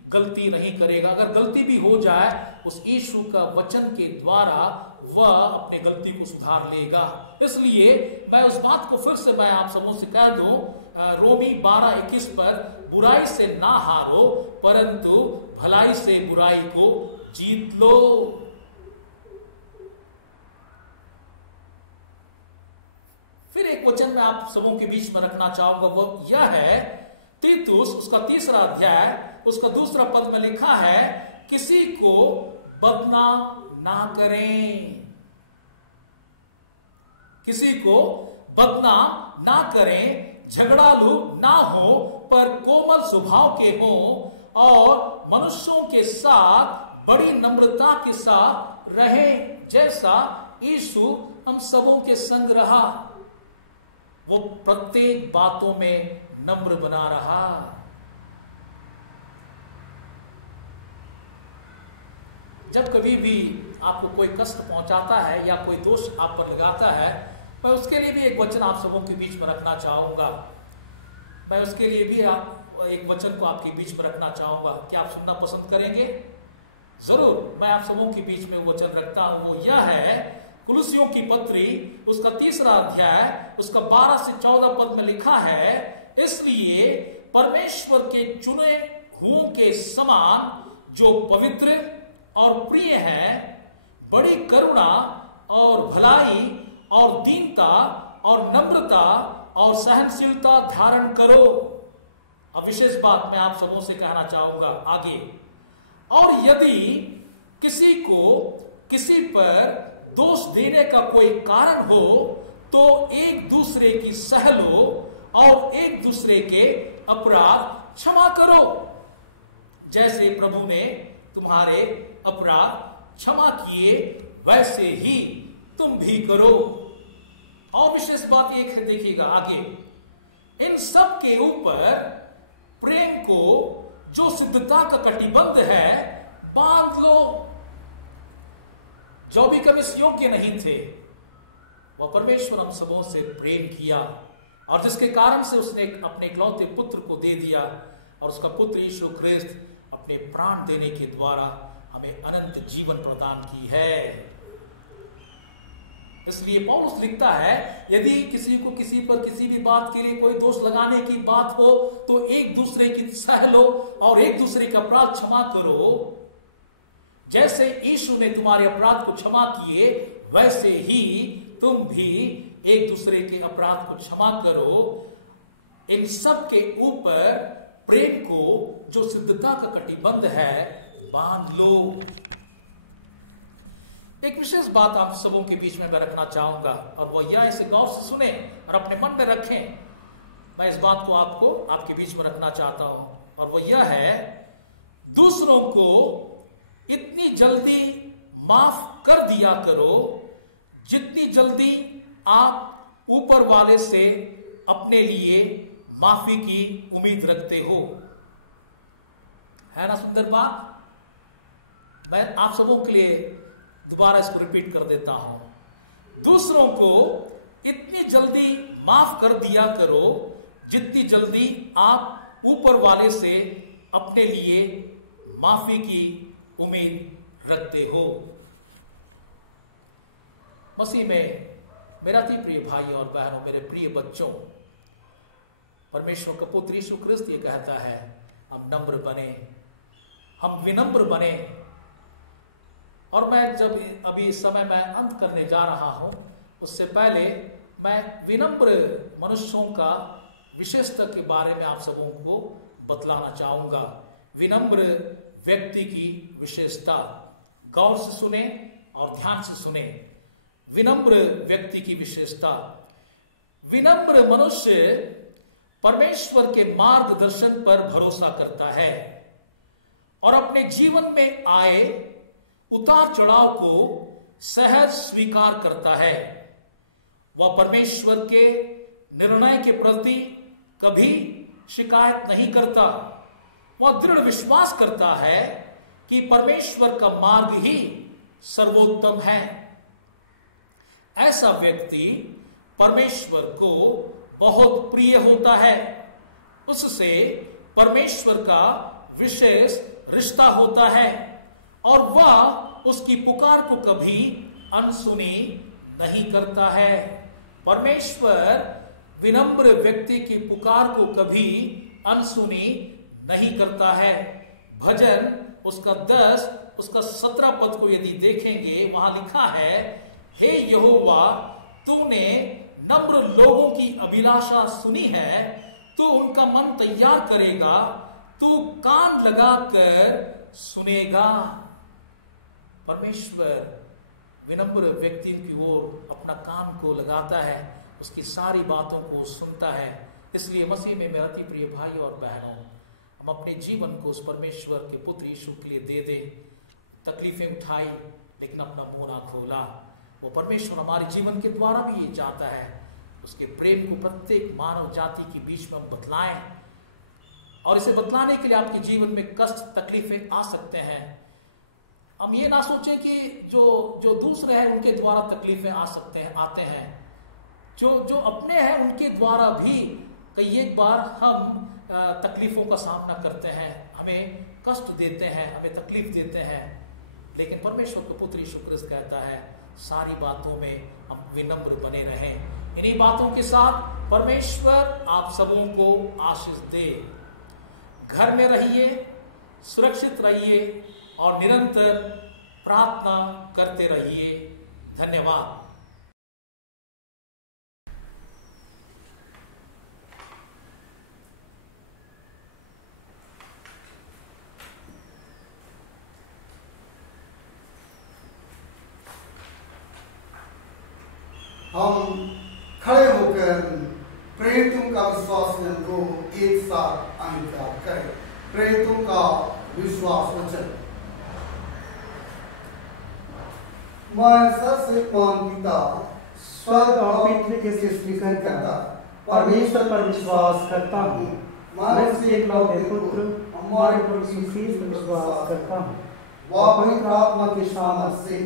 गलती नहीं करेगा। अगर गलती भी हो जाए, उस यीशु का वचन के द्वारा वह अपने गलती को सुधार लेगा। इसलिए मैं उस बात को फिर से मैं आप सबों से कह दूं, रोमी 12:21 पर, बुराई से ना हारो परंतु भलाई से बुराई को जीत लो। फिर एक वचन मैं आप सबों के बीच में रखना चाहूंगा, वो यह है तीतुस उसका 3रा अध्याय उसका 2रा पद में लिखा है, किसी को बदनाम ना करें, किसी को बदनाम ना करें, झगड़ालू ना हो पर कोमल स्वभाव के हो और मनुष्यों के साथ बड़ी नम्रता के साथ रहे, जैसा यीशु हम सबों के संग रहा। वो प्रत्येक बातों में नम्र बना रहा। जब कभी भी आपको कोई कष्ट पहुंचाता है या कोई दोष आप पर लगाता है, मैं उसके लिए भी एक वचन आप सबों के बीच में रखना चाहूंगा। मैं उसके लिए भी एक वचन को आपके बीच में रखना चाहूंगा। क्या आप सुनना पसंद करेंगे? जरूर, मैं आप सबों के बीच में वचन रखता हूं। वो यह है कुलुसियों की पत्री उसका 3रा अध्याय उसका 12 से 14 पद में लिखा है, इसलिए परमेश्वर के चुने हुओं के समान जो पवित्र और प्रिय है, बड़ी करुणा और भलाई और दीनता और नम्रता और सहनशीलता धारण करो। अब विशेष बात मैं आप सबों से कहना चाहूंगा आगे, और यदि किसी को किसी पर दोष देने का कोई कारण हो तो एक दूसरे की सह लो और एक दूसरे के अपराध क्षमा करो, जैसे प्रभु ने तुम्हारे अपराध क्षमा किए वैसे ही तुम भी करो। और विशेष बात एक है, देखिएगा आगे, इन सब के ऊपर प्रेम को जो सिद्धता का कटिबंध है बांध लो। जो भी कभी इस योग्य नहीं थे, वह परमेश्वर हम सबों से प्रेम किया और जिसके कारण से उसने अपने इकलौते पुत्र को दे दिया, और उसका पुत्र यीशु ख्रिस्त अपने प्राण देने के द्वारा हमें अनंत जीवन प्रदान की है। इसलिए पौलुस लिखता है, यदि किसी को किसी पर किसी भी बात के लिए कोई दोष लगाने की बात हो तो एक दूसरे की सह लो और एक दूसरे का अपराध क्षमा करो। जैसे यीशु ने तुम्हारे अपराध को क्षमा किए वैसे ही तुम भी एक दूसरे के अपराध को क्षमा करो। इन सब के ऊपर प्रेम को जो सिद्धता का कटिबंध है बांध लो। एक विशेष बात आप सबों के बीच में मैं रखना चाहूंगा, और वह यह, इसे गौर से सुने और अपने मन में रखें। मैं इस बात को आपको आपके बीच में रखना चाहता हूं, और वह यह है, दूसरों को इतनी जल्दी माफ कर दिया करो जितनी जल्दी आप ऊपर वाले से अपने लिए माफी की उम्मीद रखते हो। है ना सुंदर बात? मैं आप सबों के लिए दोबारा इसको रिपीट कर देता हूं। दूसरों को इतनी जल्दी माफ कर दिया करो जितनी जल्दी आप ऊपर वाले से अपने लिए माफी की उम्मीद रखते हो। मसीह में मेरा अति प्रिय भाई और बहनों, मेरे प्रिय बच्चों, परमेश्वर का पुत्र यीशु ख्रिस्त ये कहता है, हम नम्र बने, हम विनम्र बने। और मैं जब अभी इस समय मैं अंत करने जा रहा हूं, उससे पहले मैं विनम्र मनुष्यों का विशेषता के बारे में आप सबों को बतलाना चाहूंगा। विनम्र व्यक्ति की विशेषता, गौर से सुने और ध्यान से सुने। विनम्र व्यक्ति की विशेषता, विनम्र मनुष्य परमेश्वर के मार्गदर्शन पर भरोसा करता है और अपने जीवन में आए उतार चढ़ाव को सहज स्वीकार करता है। वह परमेश्वर के निर्णय के प्रति कभी शिकायत नहीं करता। वह दृढ़ विश्वास करता है कि परमेश्वर का मार्ग ही सर्वोत्तम है। ऐसा व्यक्ति परमेश्वर को बहुत प्रिय होता है, उससे परमेश्वर का विशेष रिश्ता होता है और वह उसकी पुकार को कभी अनसुनी नहीं करता है। परमेश्वर विनम्र व्यक्ति की पुकार को कभी अनसुनी नहीं करता है। भजन उसका 10 उसका 17 पद को यदि देखेंगे, वहां लिखा है, हे यहोवा, तूने नम्र लोगों की अभिलाषा सुनी है, तू उनका मन तैयार करेगा, तू कान लगाकर सुनेगा। परमेश्वर विनम्र व्यक्ति की ओर अपना कान को लगाता है, उसकी सारी बातों को सुनता है। इसलिए मसीह में मेरे अति प्रिय भाई और बहनों, हम अपने जीवन को उस परमेश्वर के पुत्र यीशु के लिए दे दें। तकलीफें उठाई लेकिन अपना मुंह ना खोला। वो परमेश्वर हमारे जीवन के द्वारा भी ये चाहता है, उसके प्रेम को प्रत्येक मानव जाति के बीच में हम बतलाएं। और इसे बतलाने के लिए आपके जीवन में कष्ट तकलीफें आ सकते हैं। हम ये ना सोचें कि जो दूसरे हैं उनके द्वारा तकलीफें आते हैं। जो अपने हैं उनके द्वारा भी कई एक बार हम तकलीफों का सामना करते हैं, हमें कष्ट देते हैं, हमें तकलीफ देते हैं। लेकिन परमेश्वर के पुत्र यीशु ख्रिस्त कहता है, सारी बातों में हम विनम्र बने रहें। इन्हीं बातों के साथ परमेश्वर आप सबों को आशीष दे। घर में रहिए, सुरक्षित रहिए और निरंतर प्रार्थना करते रहिए। धन्यवाद। हम खड़े होकर प्रेरितों का विश्वास वचन को एक साथ अंगीकार करें। प्रेरितों का विश्वास वचन। मैं सबसे महान पिता स्वर्ग और पृथ्वी के सृष्टिकर्ता परमेश्वर पर विश्वास करता हूँ। मैं उसके एकलौते पुत्र हमारे प्रभु यीशु ख्रीस्त पर विश्वास करता हूँ। वह पवित्र आत्मा के सामर्थ्य से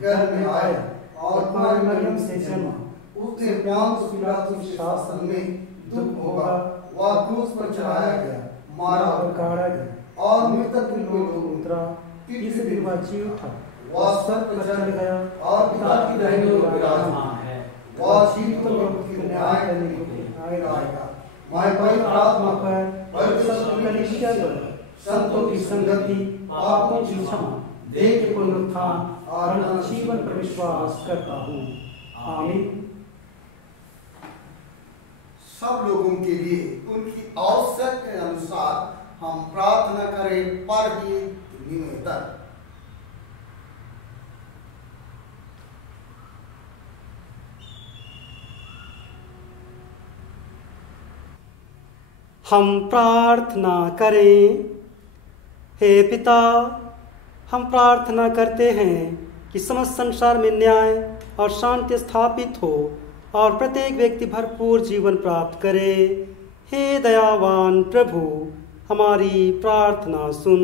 गर्भ में आया और मारी मरियम से जन्मा। उसने पोंतियुस पिलातुस के शासन में दुख होगा, वह क्रूस पर चढ़ाया गया, मारा और गाड़ा गया और मृतक के लोग उतरा, तीसरे दिन वह जी उठा, वह स्वर्ग पर चढ़ गया और पिता की दाहिनी ओर विराजमान है। वह जीवितों और मृतकों को न्याय करने के लिए आएगा। मैं पवित्र आत्मा पर, पवित्र कलीसिया पर, संतों की संगति, पापों की क्षमा, देह के पुनरुत्थान और जीवन पर विश्वास करता हूँ। आमीन। सब लोगों के लिए उनकी आवश्यकता के अनुसार हम प्रार्थना करें, पर भी निवेदन। हम प्रार्थना करें। हे पिता, हम प्रार्थना करते हैं कि समस्त संसार में न्याय और शांति स्थापित हो और प्रत्येक व्यक्ति भरपूर जीवन प्राप्त करे। हे दयावान प्रभु, हमारी प्रार्थना सुन।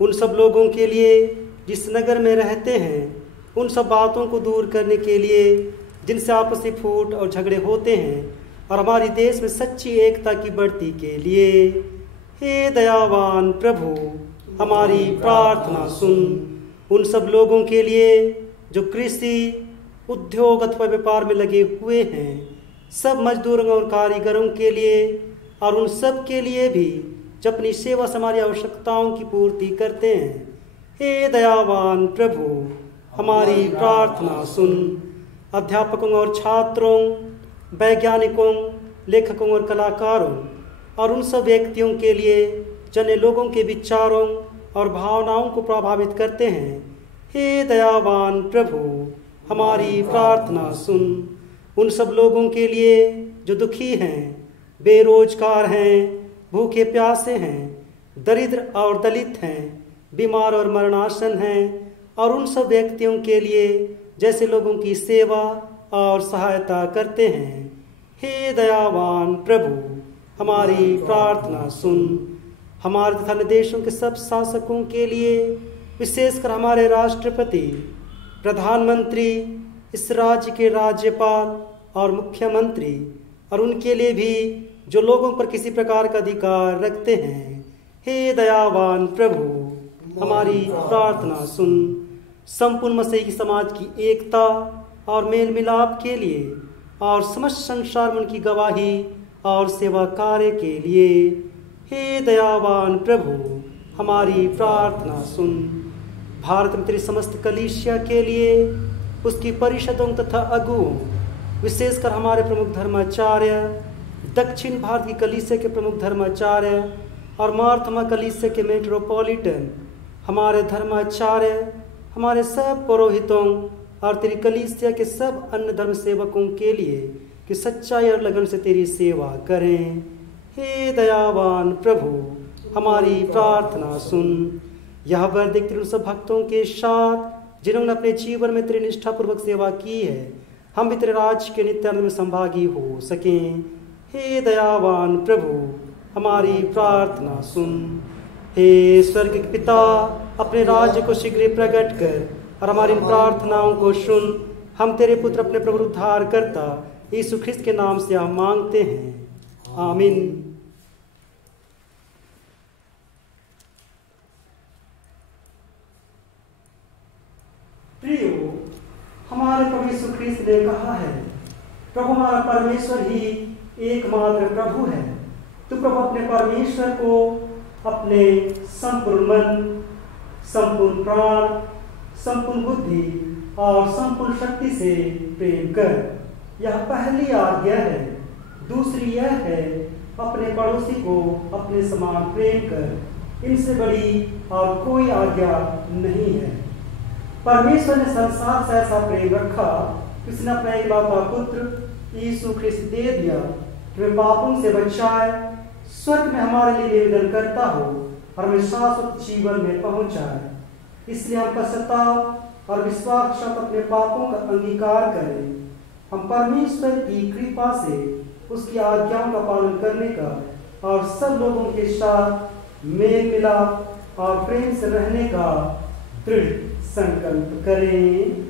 उन सब लोगों के लिए जिस नगर में रहते हैं, उन सब बातों को दूर करने के लिए जिनसे आपसी फूट और झगड़े होते हैं, और हमारी देश में सच्ची एकता की बढ़ती के लिए। हे दयावान प्रभु, हमारी प्रार्थना सुन। उन सब लोगों के लिए जो कृषि, उद्योग अथवा व्यापार में लगे हुए हैं, सब मजदूरों और कारीगरों के लिए, और उन सब के लिए भी जो अपनी सेवा से हमारी आवश्यकताओं की पूर्ति करते हैं। हे दयावान प्रभु, हमारी प्रार्थना सुन। अध्यापकों और छात्रों, वैज्ञानिकों, लेखकों और कलाकारों, और उन सब व्यक्तियों के लिए जिन्हें लोगों के विचारों और भावनाओं को प्रभावित करते हैं। हे दयावान प्रभु, हमारी प्रार्थना सुन। उन सब लोगों के लिए जो दुखी हैं, बेरोजगार हैं, भूखे प्यासे हैं, दरिद्र और दलित हैं, बीमार और मरणासन हैं, और उन सब व्यक्तियों के लिए जैसे लोगों की सेवा और सहायता करते हैं। हे दयावान प्रभु, हमारी प्रार्थना सुन। हमारे तथा देशों के सब शासकों के लिए, विशेषकर हमारे राष्ट्रपति, प्रधानमंत्री, इस राज्य के राज्यपाल और मुख्यमंत्री, और उनके लिए भी जो लोगों पर किसी प्रकार का अधिकार रखते हैं। हे दयावान प्रभु, हमारी प्रार्थना सुन। संपूर्ण मसीही समाज की एकता और मेल मिलाप के लिए और समस्त संसार में उनकी गवाही और सेवा कार्य के लिए, हे दयावान प्रभु, हमारी प्रार्थना सुन। भारत में तेरी समस्त कलीसिया के लिए, उसकी परिषदों तथा अगुओं, विशेषकर हमारे प्रमुख धर्माचार्य, दक्षिण भारत की कलीसिया के प्रमुख धर्माचार्य और मार्थमा कलीसिया के मेट्रोपॉलिटन, हमारे धर्माचार्य, हमारे सब पुरोहितों और तेरी कलीसिया के सब अन्य धर्म सेवकों के लिए कि सच्चाई और लगन से तेरी सेवा करें। हे दयावान प्रभु, हमारी प्रार्थना सुन। यह वर देखते उन सब भक्तों के साथ जिन्होंने अपने जीवन में तेरी निष्ठापूर्वक सेवा की है, हम भी तेरे राज के नित्य आनंद में संभागी हो सकें। हे दयावान प्रभु, हमारी प्रार्थना सुन। हे स्वर्ग के पिता, अपने राज्य को शीघ्र प्रकट कर और हमारी प्रार्थनाओं को सुन। हम तेरे पुत्र अपने प्रभु उद्धारकर्ता यीशु ख्रिस्त के नाम से हम मांगते हैं, आमीन। प्रियो, हमारे प्रभु यीशु ख्रिस्त ने कहा है, प्रभु हमारा परमेश्वर ही एकमात्र प्रभु है। तू प्रभु अपने परमेश्वर को अपने संपूर्ण मन, संपूर्ण प्राण, संपूर्ण बुद्धि और संपूर्ण शक्ति से प्रेम कर। यह पहली आज्ञा है। दूसरी यह है, अपने पड़ोसी को अपने समान प्रेम कर। इनसे बड़ी और कोई आज्ञा नहीं है। परमेश्वर ने संसार से ऐसा प्रेम रखा, उसने अपना इकलौता पुत्र यीशु ख्रिस्त दे दिया कि वे पापों से बचाए, स्वर्ग में हमारे लिए निवेदन करता हो और हमें शाश्वत जीवन में पहुंचाए। इसलिए हम पश्चाताप और विश्वास के साथ अपने पापों का अंगीकार करें। हम परमेश्वर की कृपा से उसकी आज्ञाओं का पालन करने का और सब लोगों के साथ मेल मिलाप और प्रेम से रहने का दृढ़ संकल्प करें।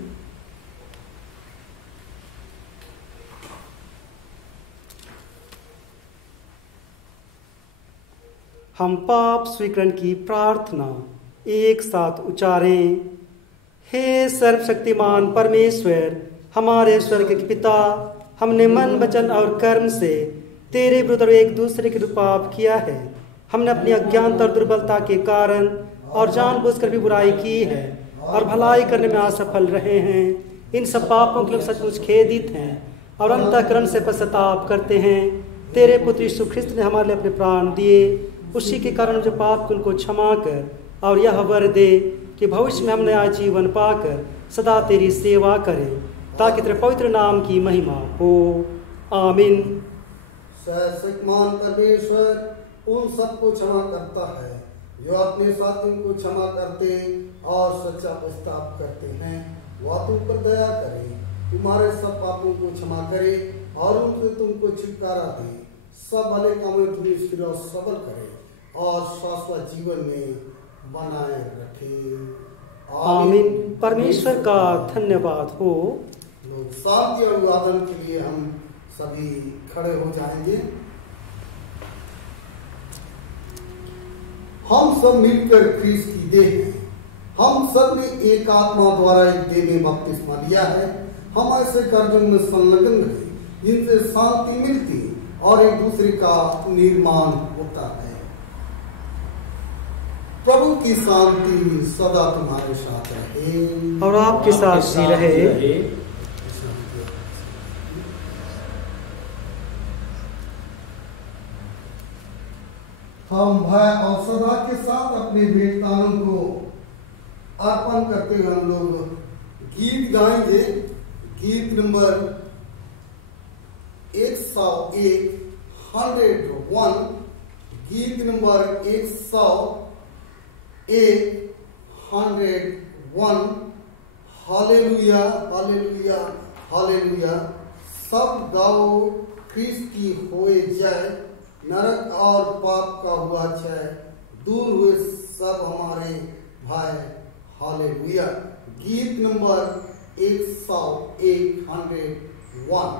हम पाप स्वीकरण की प्रार्थना एक साथ उच्चारें। हे सर्वशक्तिमान परमेश्वर, हमारे स्वर्ग के पिता, हमने मन, वचन और कर्म से तेरे विरुद्ध एक दूसरे के पाप किया है। हमने अपनी अज्ञानता और दुर्बलता के कारण और जानबूझकर भी बुराई की है और भलाई करने में असफल रहे हैं। इन सब पापों के लिए सचमुच खेदित हैं और अंतःकरण से पश्चाताप करते हैं। तेरे पुत्र यीशु ख्रिस्त ने हमारे लिए अपने प्राण दिए। उसी के कारण जो पाप उनको क्षमा कर और यह वर दे कि भविष्य में हम नया जीवन पाकर सदा तेरी सेवा करें, ताकि तेरे पवित्र नाम की महिमा हो, आमीन। सर्वशक्तिमान परमेश्वर उन सबको क्षमा करता है जो अपने साथियों को क्षमा करते और सच्चा पश्चाताप करते हैं। वह तुम पर दया करे, तुम्हारे सब पापों को क्षमा करे और उनसे तुमको छुटकारा दे, सब भले कामों में तुम्हें स्थिर और सबल करे और शाश्वत जीवन में बनाए रखे, आमीन। परमेश्वर का धन्यवाद हो। लोग शांति और अभिवादन के लिए हम सभी खड़े हो जाएंगे। हम सब मिलकर ख्रीस्त की देह हैं। हम सब ने एक आत्मा द्वारा एक देह में बपतिस्मा लिया है। हम ऐसे कार्यों में संलग्न रहे जिनसे शांति मिलती और एक दूसरे का निर्माण होता है। प्रभु की शांति सदा तुम्हारे साथ रहे और आपके साथ भी रहे। हम भय और सदा के साथ अपने भेंटदानों को अर्पण करते हुए हम लोग गीत गाएंगे। गीत नंबर 101, 101, गीत नंबर 101, 101, हालेलुया हालेलुया हालेलुया। सब गाओ ख्रीस्त की होए जय, नरक और पाप का हुआ क्षय, दूर हुए सब हमारे भय, हालेलुया। गीत नंबर 101, 101।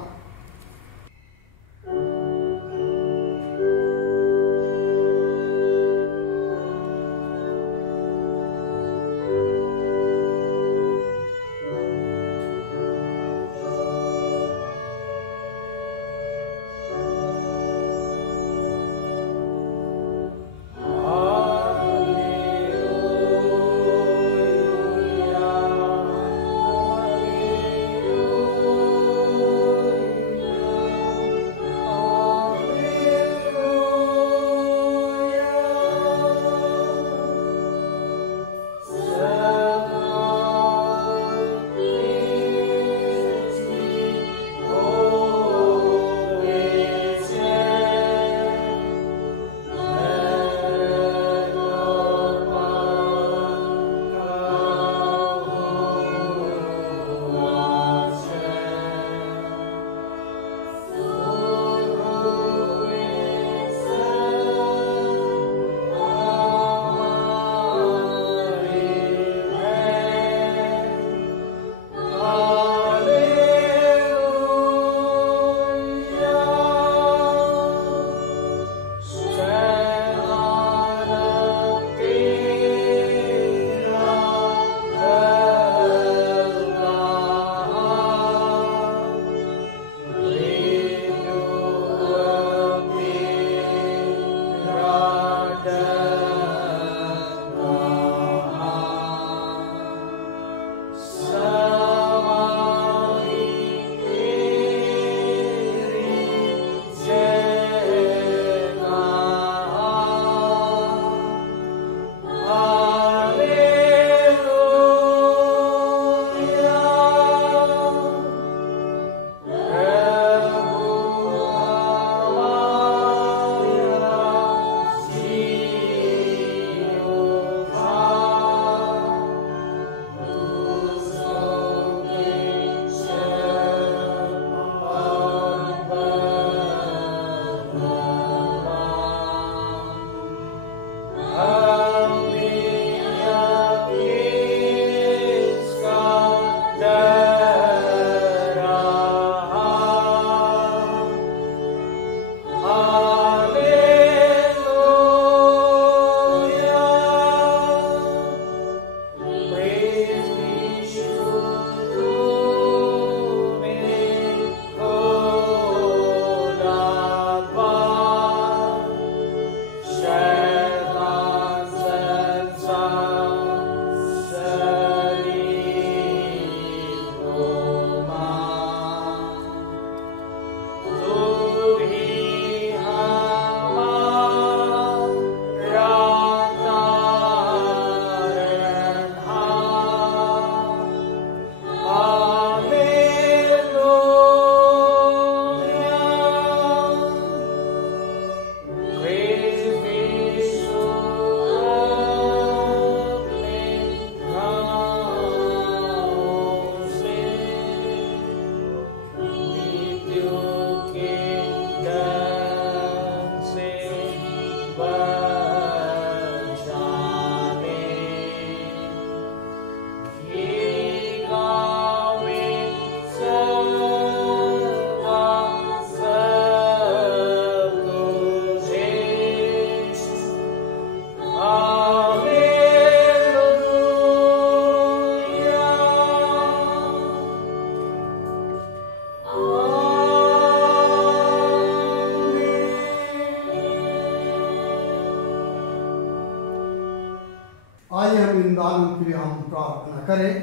आइए हम इन दानों के लिए हम प्रार्थना करें।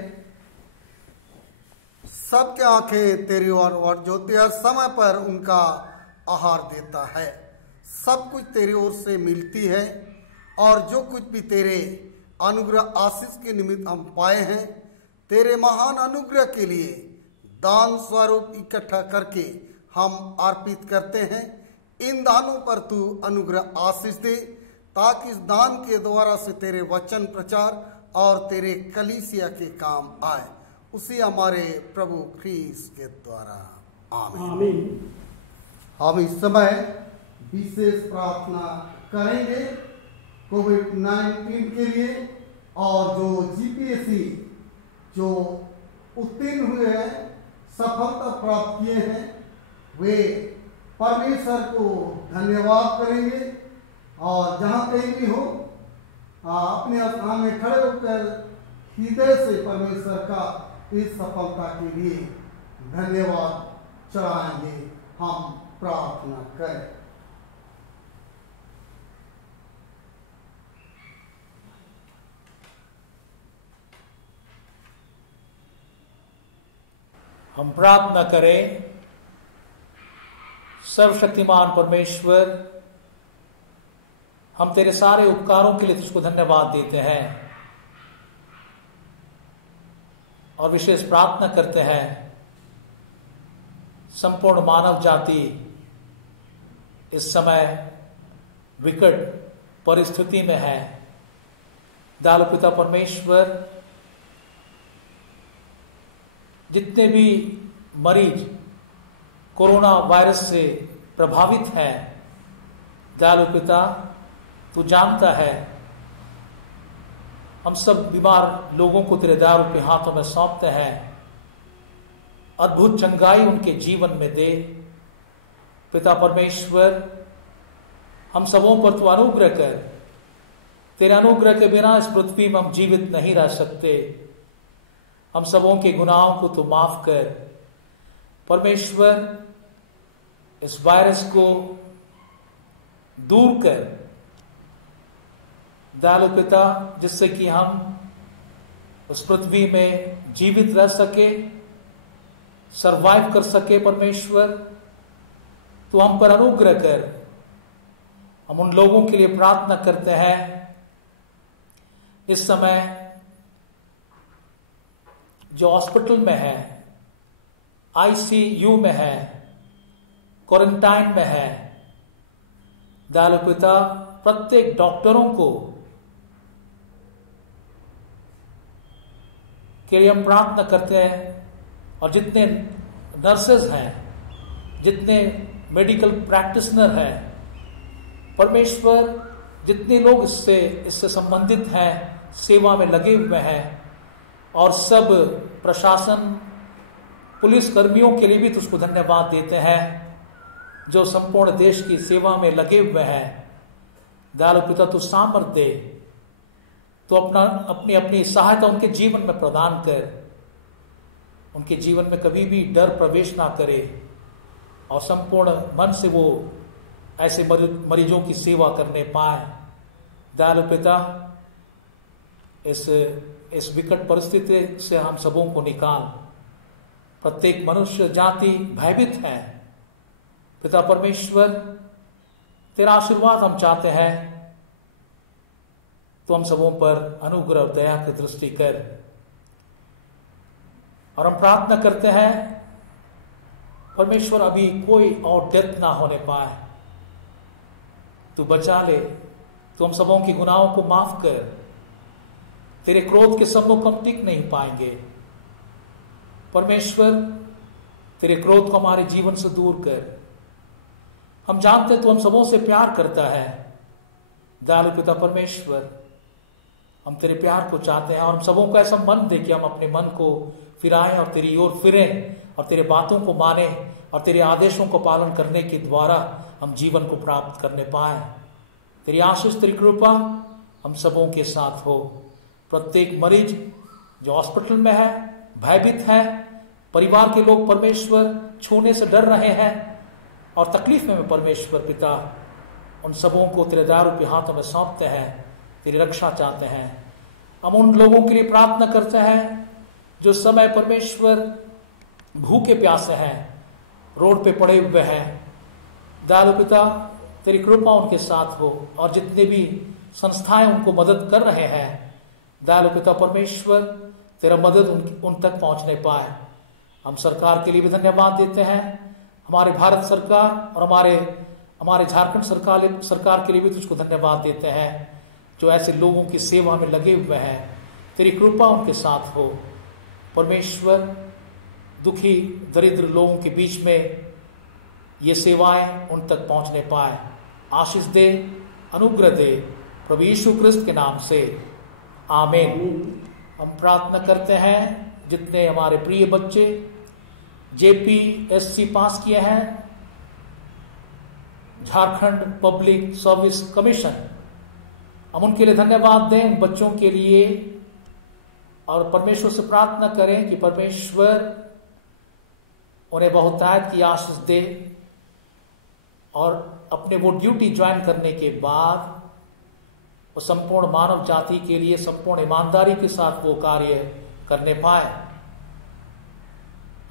सबके आंखें तेरी ओर ज्योति हर समय पर उनका आहार देता है। सब कुछ तेरी ओर से मिलती है और जो कुछ भी तेरे अनुग्रह आशीष के निमित्त हम पाए हैं, तेरे महान अनुग्रह के लिए दान स्वरूप इकट्ठा करके हम अर्पित करते हैं। इन दानों पर तू अनुग्रह आशीष दे, ताकि इस दान के द्वारा से तेरे वचन प्रचार और तेरे कलीसिया के काम आए, उसी हमारे प्रभु ख्रीस्त के द्वारा, आमीन। हम इस समय विशेष प्रार्थना करेंगे कोविड-19 के लिए, और जो जीपीएससी जो उत्तीर्ण हुए हैं, सफलता प्राप्त किए हैं, वे परमेश्वर को धन्यवाद करेंगे। और जहाँ कहीं भी हो, अपने स्थान में खड़े होकर हृदय से परमेश्वर का इस सफलता के लिए धन्यवाद चढ़ाएंगे। हम प्रार्थना करें। हम प्रार्थना करें। सर्वशक्तिमान परमेश्वर, हम तेरे सारे उपकारों के लिए तुझको धन्यवाद देते हैं और विशेष प्रार्थना करते हैं संपूर्ण मानव जाति इस समय विकट परिस्थिति में है। दयालु पिता परमेश्वर, जितने भी मरीज कोरोना वायरस से प्रभावित हैं, दयालु पिता तू जानता है। हम सब बीमार लोगों को तेरे दया रूपी हाथों में सौंपते हैं। अद्भुत चंगाई उनके जीवन में दे पिता परमेश्वर। हम सबों पर तू अनुग्रह कर। तेरे अनुग्रह के बिना इस पृथ्वी में हम जीवित नहीं रह सकते। हम सबों के गुनाहों को तू माफ कर परमेश्वर। इस वायरस को दूर कर दयालु पिता, जिससे कि हम उस पृथ्वी में जीवित रह सके, सरवाइव कर सके। परमेश्वर तू हम पर अनुग्रह कर। हम उन लोगों के लिए प्रार्थना करते हैं इस समय जो हॉस्पिटल में है, आईसीयू में है, क्वारंटाइन में है। दयालु पिता, प्रत्येक डॉक्टरों को के लिए हम प्रार्थना करते हैं, और जितने नर्सेज हैं, जितने मेडिकल प्रैक्टिशनर हैं, परमेश्वर जितने लोग इससे संबंधित हैं, सेवा में लगे हुए हैं, और सब प्रशासन पुलिस कर्मियों के लिए भी तुझको धन्यवाद देते हैं जो संपूर्ण देश की सेवा में लगे हुए हैं। दयालु पिता तू सामर्थ दे, तो अपनी सहायता उनके जीवन में प्रदान कर। उनके जीवन में कभी भी डर प्रवेश ना करे, और संपूर्ण मन से वो ऐसे मरीजों की सेवा करने पाए। दयालु पिता, इस विकट परिस्थिति से हम सबों को निकाल। प्रत्येक मनुष्य जाति भयभीत है पिता परमेश्वर। तेरा आशीर्वाद हम चाहते हैं, तो हम सबों पर अनुग्रह दया की दृष्टि कर। और हम प्रार्थना करते हैं परमेश्वर अभी कोई और डेथ ना होने पाए, तू बचा ले, तू हम सबों की गुनाहों को माफ कर। तेरे क्रोध के सम्मुख हम टिक नहीं पाएंगे परमेश्वर, तेरे क्रोध को हमारे जीवन से दूर कर। हम जानते तू हम सबों से प्यार करता है दयालु पिता परमेश्वर, हम तेरे प्यार को चाहते हैं और हम सबों को ऐसा मन दे कि हम अपने मन को फिराएं और तेरी ओर फिरें और तेरे बातों को माने और तेरे आदेशों को पालन करने के द्वारा हम जीवन को प्राप्त करने पाए। तेरी आशीष तेरी कृपा हम सबों के साथ हो। प्रत्येक मरीज जो हॉस्पिटल में है, भयभीत है, परिवार के लोग परमेश्वर छूने से डर रहे हैं और तकलीफ में परमेश्वर पिता, उन सबों को तेरे दयालु हाथों में सौंपते हैं, तेरी रक्षा चाहते हैं। हम उन लोगों के लिए प्रार्थना करते हैं जो समय परमेश्वर भूखे प्यासे हैं, रोड पे पड़े हुए हैं। दयालु पिता तेरी कृपा उनके साथ हो और जितने भी संस्थाएं उनको मदद कर रहे हैं दयालु पिता परमेश्वर, तेरा मदद उन तक पहुंचने पाए। हम सरकार के लिए भी धन्यवाद देते हैं, हमारे भारत सरकार और हमारे झारखंड सरकार के लिए भी तुझको धन्यवाद देते हैं जो ऐसे लोगों की सेवा में लगे हुए हैं। तेरी कृपा उनके साथ हो परमेश्वर। दुखी दरिद्र लोगों के बीच में ये सेवाएं उन तक पहुंचने पाए। आशीष दे, अनुग्रह दे, प्रभु यीशु क्रिस्त के नाम से आमीन। हम प्रार्थना करते हैं जितने हमारे प्रिय बच्चे JPSC पास किए हैं, झारखंड पब्लिक सर्विस कमीशन, हम उनके लिए धन्यवाद दें उन बच्चों के लिए और परमेश्वर से प्रार्थना करें कि परमेश्वर उन्हें बहुतायत की आशीष दे और अपने वो ड्यूटी ज्वाइन करने के बाद वो संपूर्ण मानव जाति के लिए संपूर्ण ईमानदारी के साथ वो कार्य करने पाए।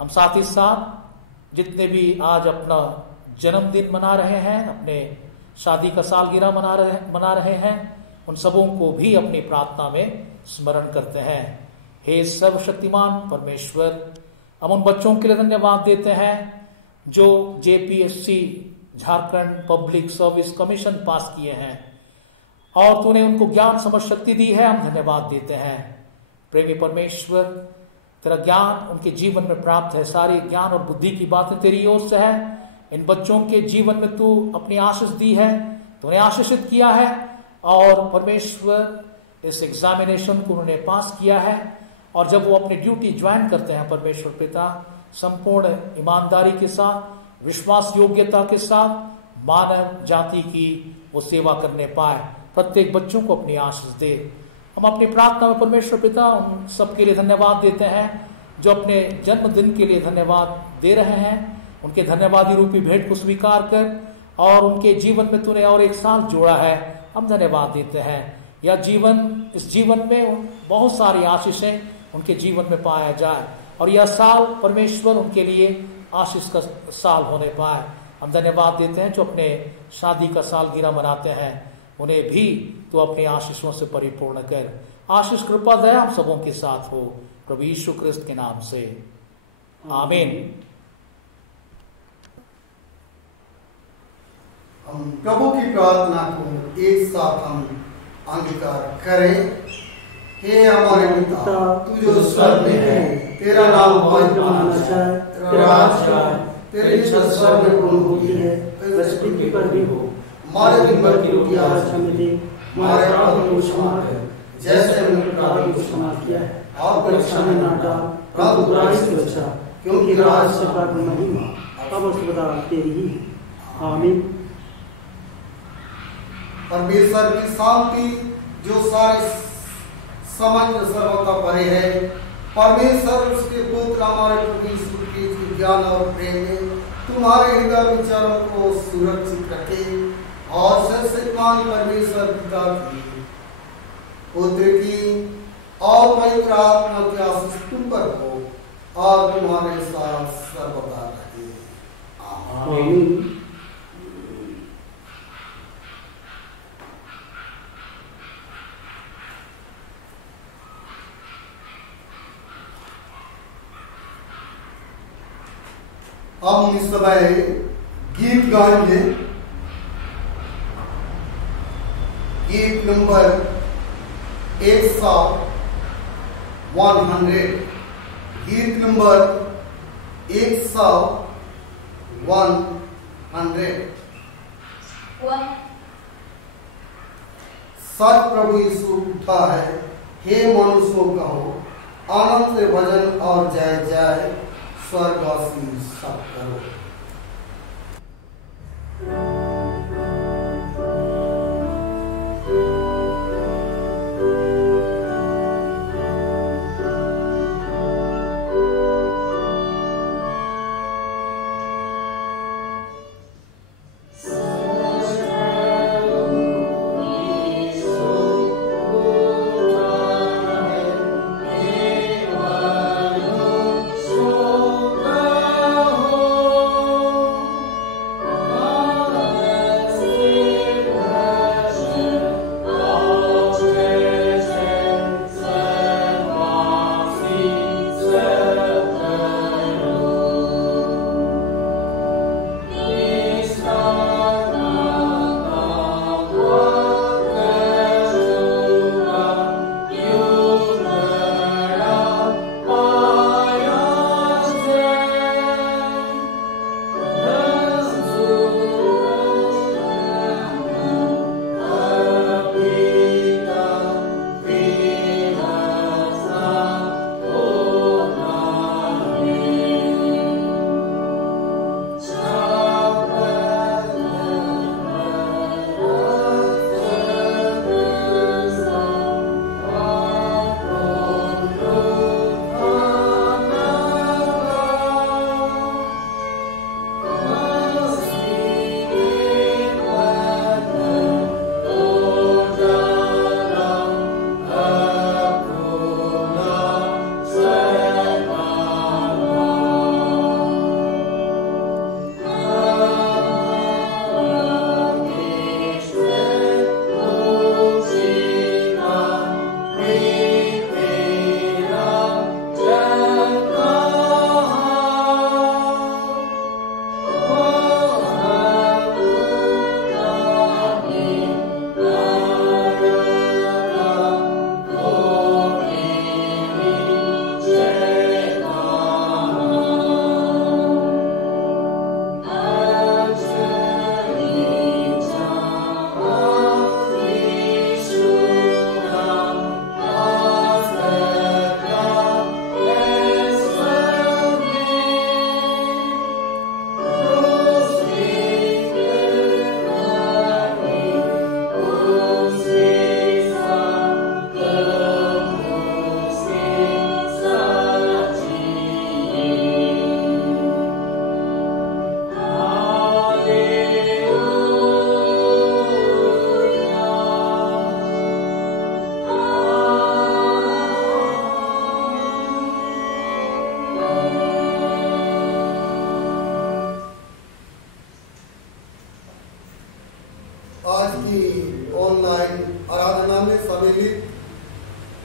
हम साथ ही साथ जितने भी आज अपना जन्मदिन मना रहे हैं, अपने शादी का सालगिरह मना रहे हैं, उन सबों को भी अपनी प्रार्थना में स्मरण करते हैं। हे सर्वशक्तिमान परमेश्वर, हम उन बच्चों के लिए धन्यवाद देते हैं जो JPSC Jharkhand public service commission पास किए हैं और तूने उनको ज्ञान समझ शक्ति दी है, हम धन्यवाद देते हैं। प्रेमी परमेश्वर, तेरा ज्ञान उनके जीवन में प्राप्त है, सारी ज्ञान और बुद्धि की बातें तेरी ओर से है। इन बच्चों के जीवन में तू अपनी आशीष दी है, तूने आशीषित किया है और परमेश्वर इस एग्जामिनेशन को उन्होंने पास किया है और जब वो अपनी ड्यूटी ज्वाइन करते हैं परमेश्वर पिता, संपूर्ण ईमानदारी के साथ, विश्वास योग्यता के साथ मानव जाति की वो सेवा करने पाए। प्रत्येक बच्चों को अपनी आशीष दे। हम अपनी प्रार्थना में परमेश्वर पिता उन सबके लिए धन्यवाद देते हैं जो अपने जन्मदिन के लिए धन्यवाद दे रहे हैं। उनके धन्यवादी रूपी भेंट को स्वीकार कर और उनके जीवन में तूने और एक साल जोड़ा है, हम धन्यवाद देते हैं। इस जीवन में बहुत सारी आशीषें उनके जीवन में पाया जाए और यह साल परमेश्वर उनके लिए आशीष का साल होने पाए। हम धन्यवाद देते हैं जो अपने शादी का सालगिरह मनाते हैं, उन्हें भी तो अपनी आशीषों से परिपूर्ण कर। आशीष कृपा दया हम सबों के साथ हो, प्रभु यीशु क्रिस्त के नाम से आमीन। हम प्रभु की प्रार्थना को एक साथ हम अंगीकार करें। हे हमारे पिता, तू जो स्वर्ग में है, तेरा नाम पवित्र माना जाए, तेरा राज आए, तेरी इच्छा स्वर्ग में पूर्ण होती है वैसे पृथ्वी पर भी हो। हमारे दिन भर की रोटी आज हमें दे, हमारे अपराधों को क्षमा कर जैसे हमने अपराधियों को क्षमा किया है, और परीक्षा में न डाल परंतु बुराई से बचा, क्योंकि राज सत्ता महिमा अब सदा तेरी ही है। आमीन। परमेश्वर की शांति जो सारे समझ सर्वता परे है, परमेश्वर उसके पुत्र हमारे प्रभु यीशु के ज्ञान और प्रेम में तुम्हारे हृदय विचारों को सुरक्षित रखे और सर्वशक्तिमान परमेश्वर पिता की, पुत्र की और पवित्र आत्मा की आशीष तुम पर हो और तुम्हारे साथ सर्वदा रहे। आमीन। हम इस समय गीत गाएंगे। गीत नंबर 100 गीत नंबर 100 सच प्रभु यीशु उठा है, हे मनुष्यों कहो, आनंद से भजन और जय जय स्वर्गवासी सब करो।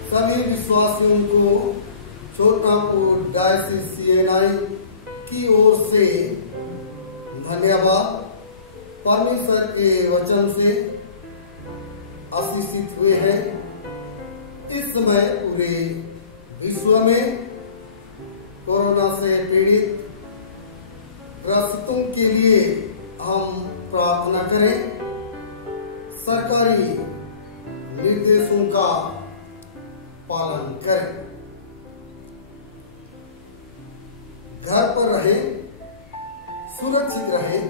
सभी विश्वासियों को छोटापुर डायसिस CNI की ओर से धन्यवाद। परमेश्वर के वचन से आशीषित हुए हैं। इस समय पूरे विश्व में कोरोना से पीड़ित ग्रस्तों के लिए हम प्रार्थना करें। सरकारी निर्देशों का पालन करें, घर पर रहें, सुरक्षित रहें,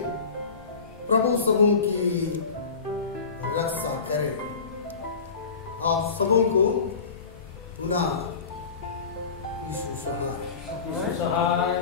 प्रभु सबों की रक्षा करें। आप सबों को पुनः यीशु सहाय।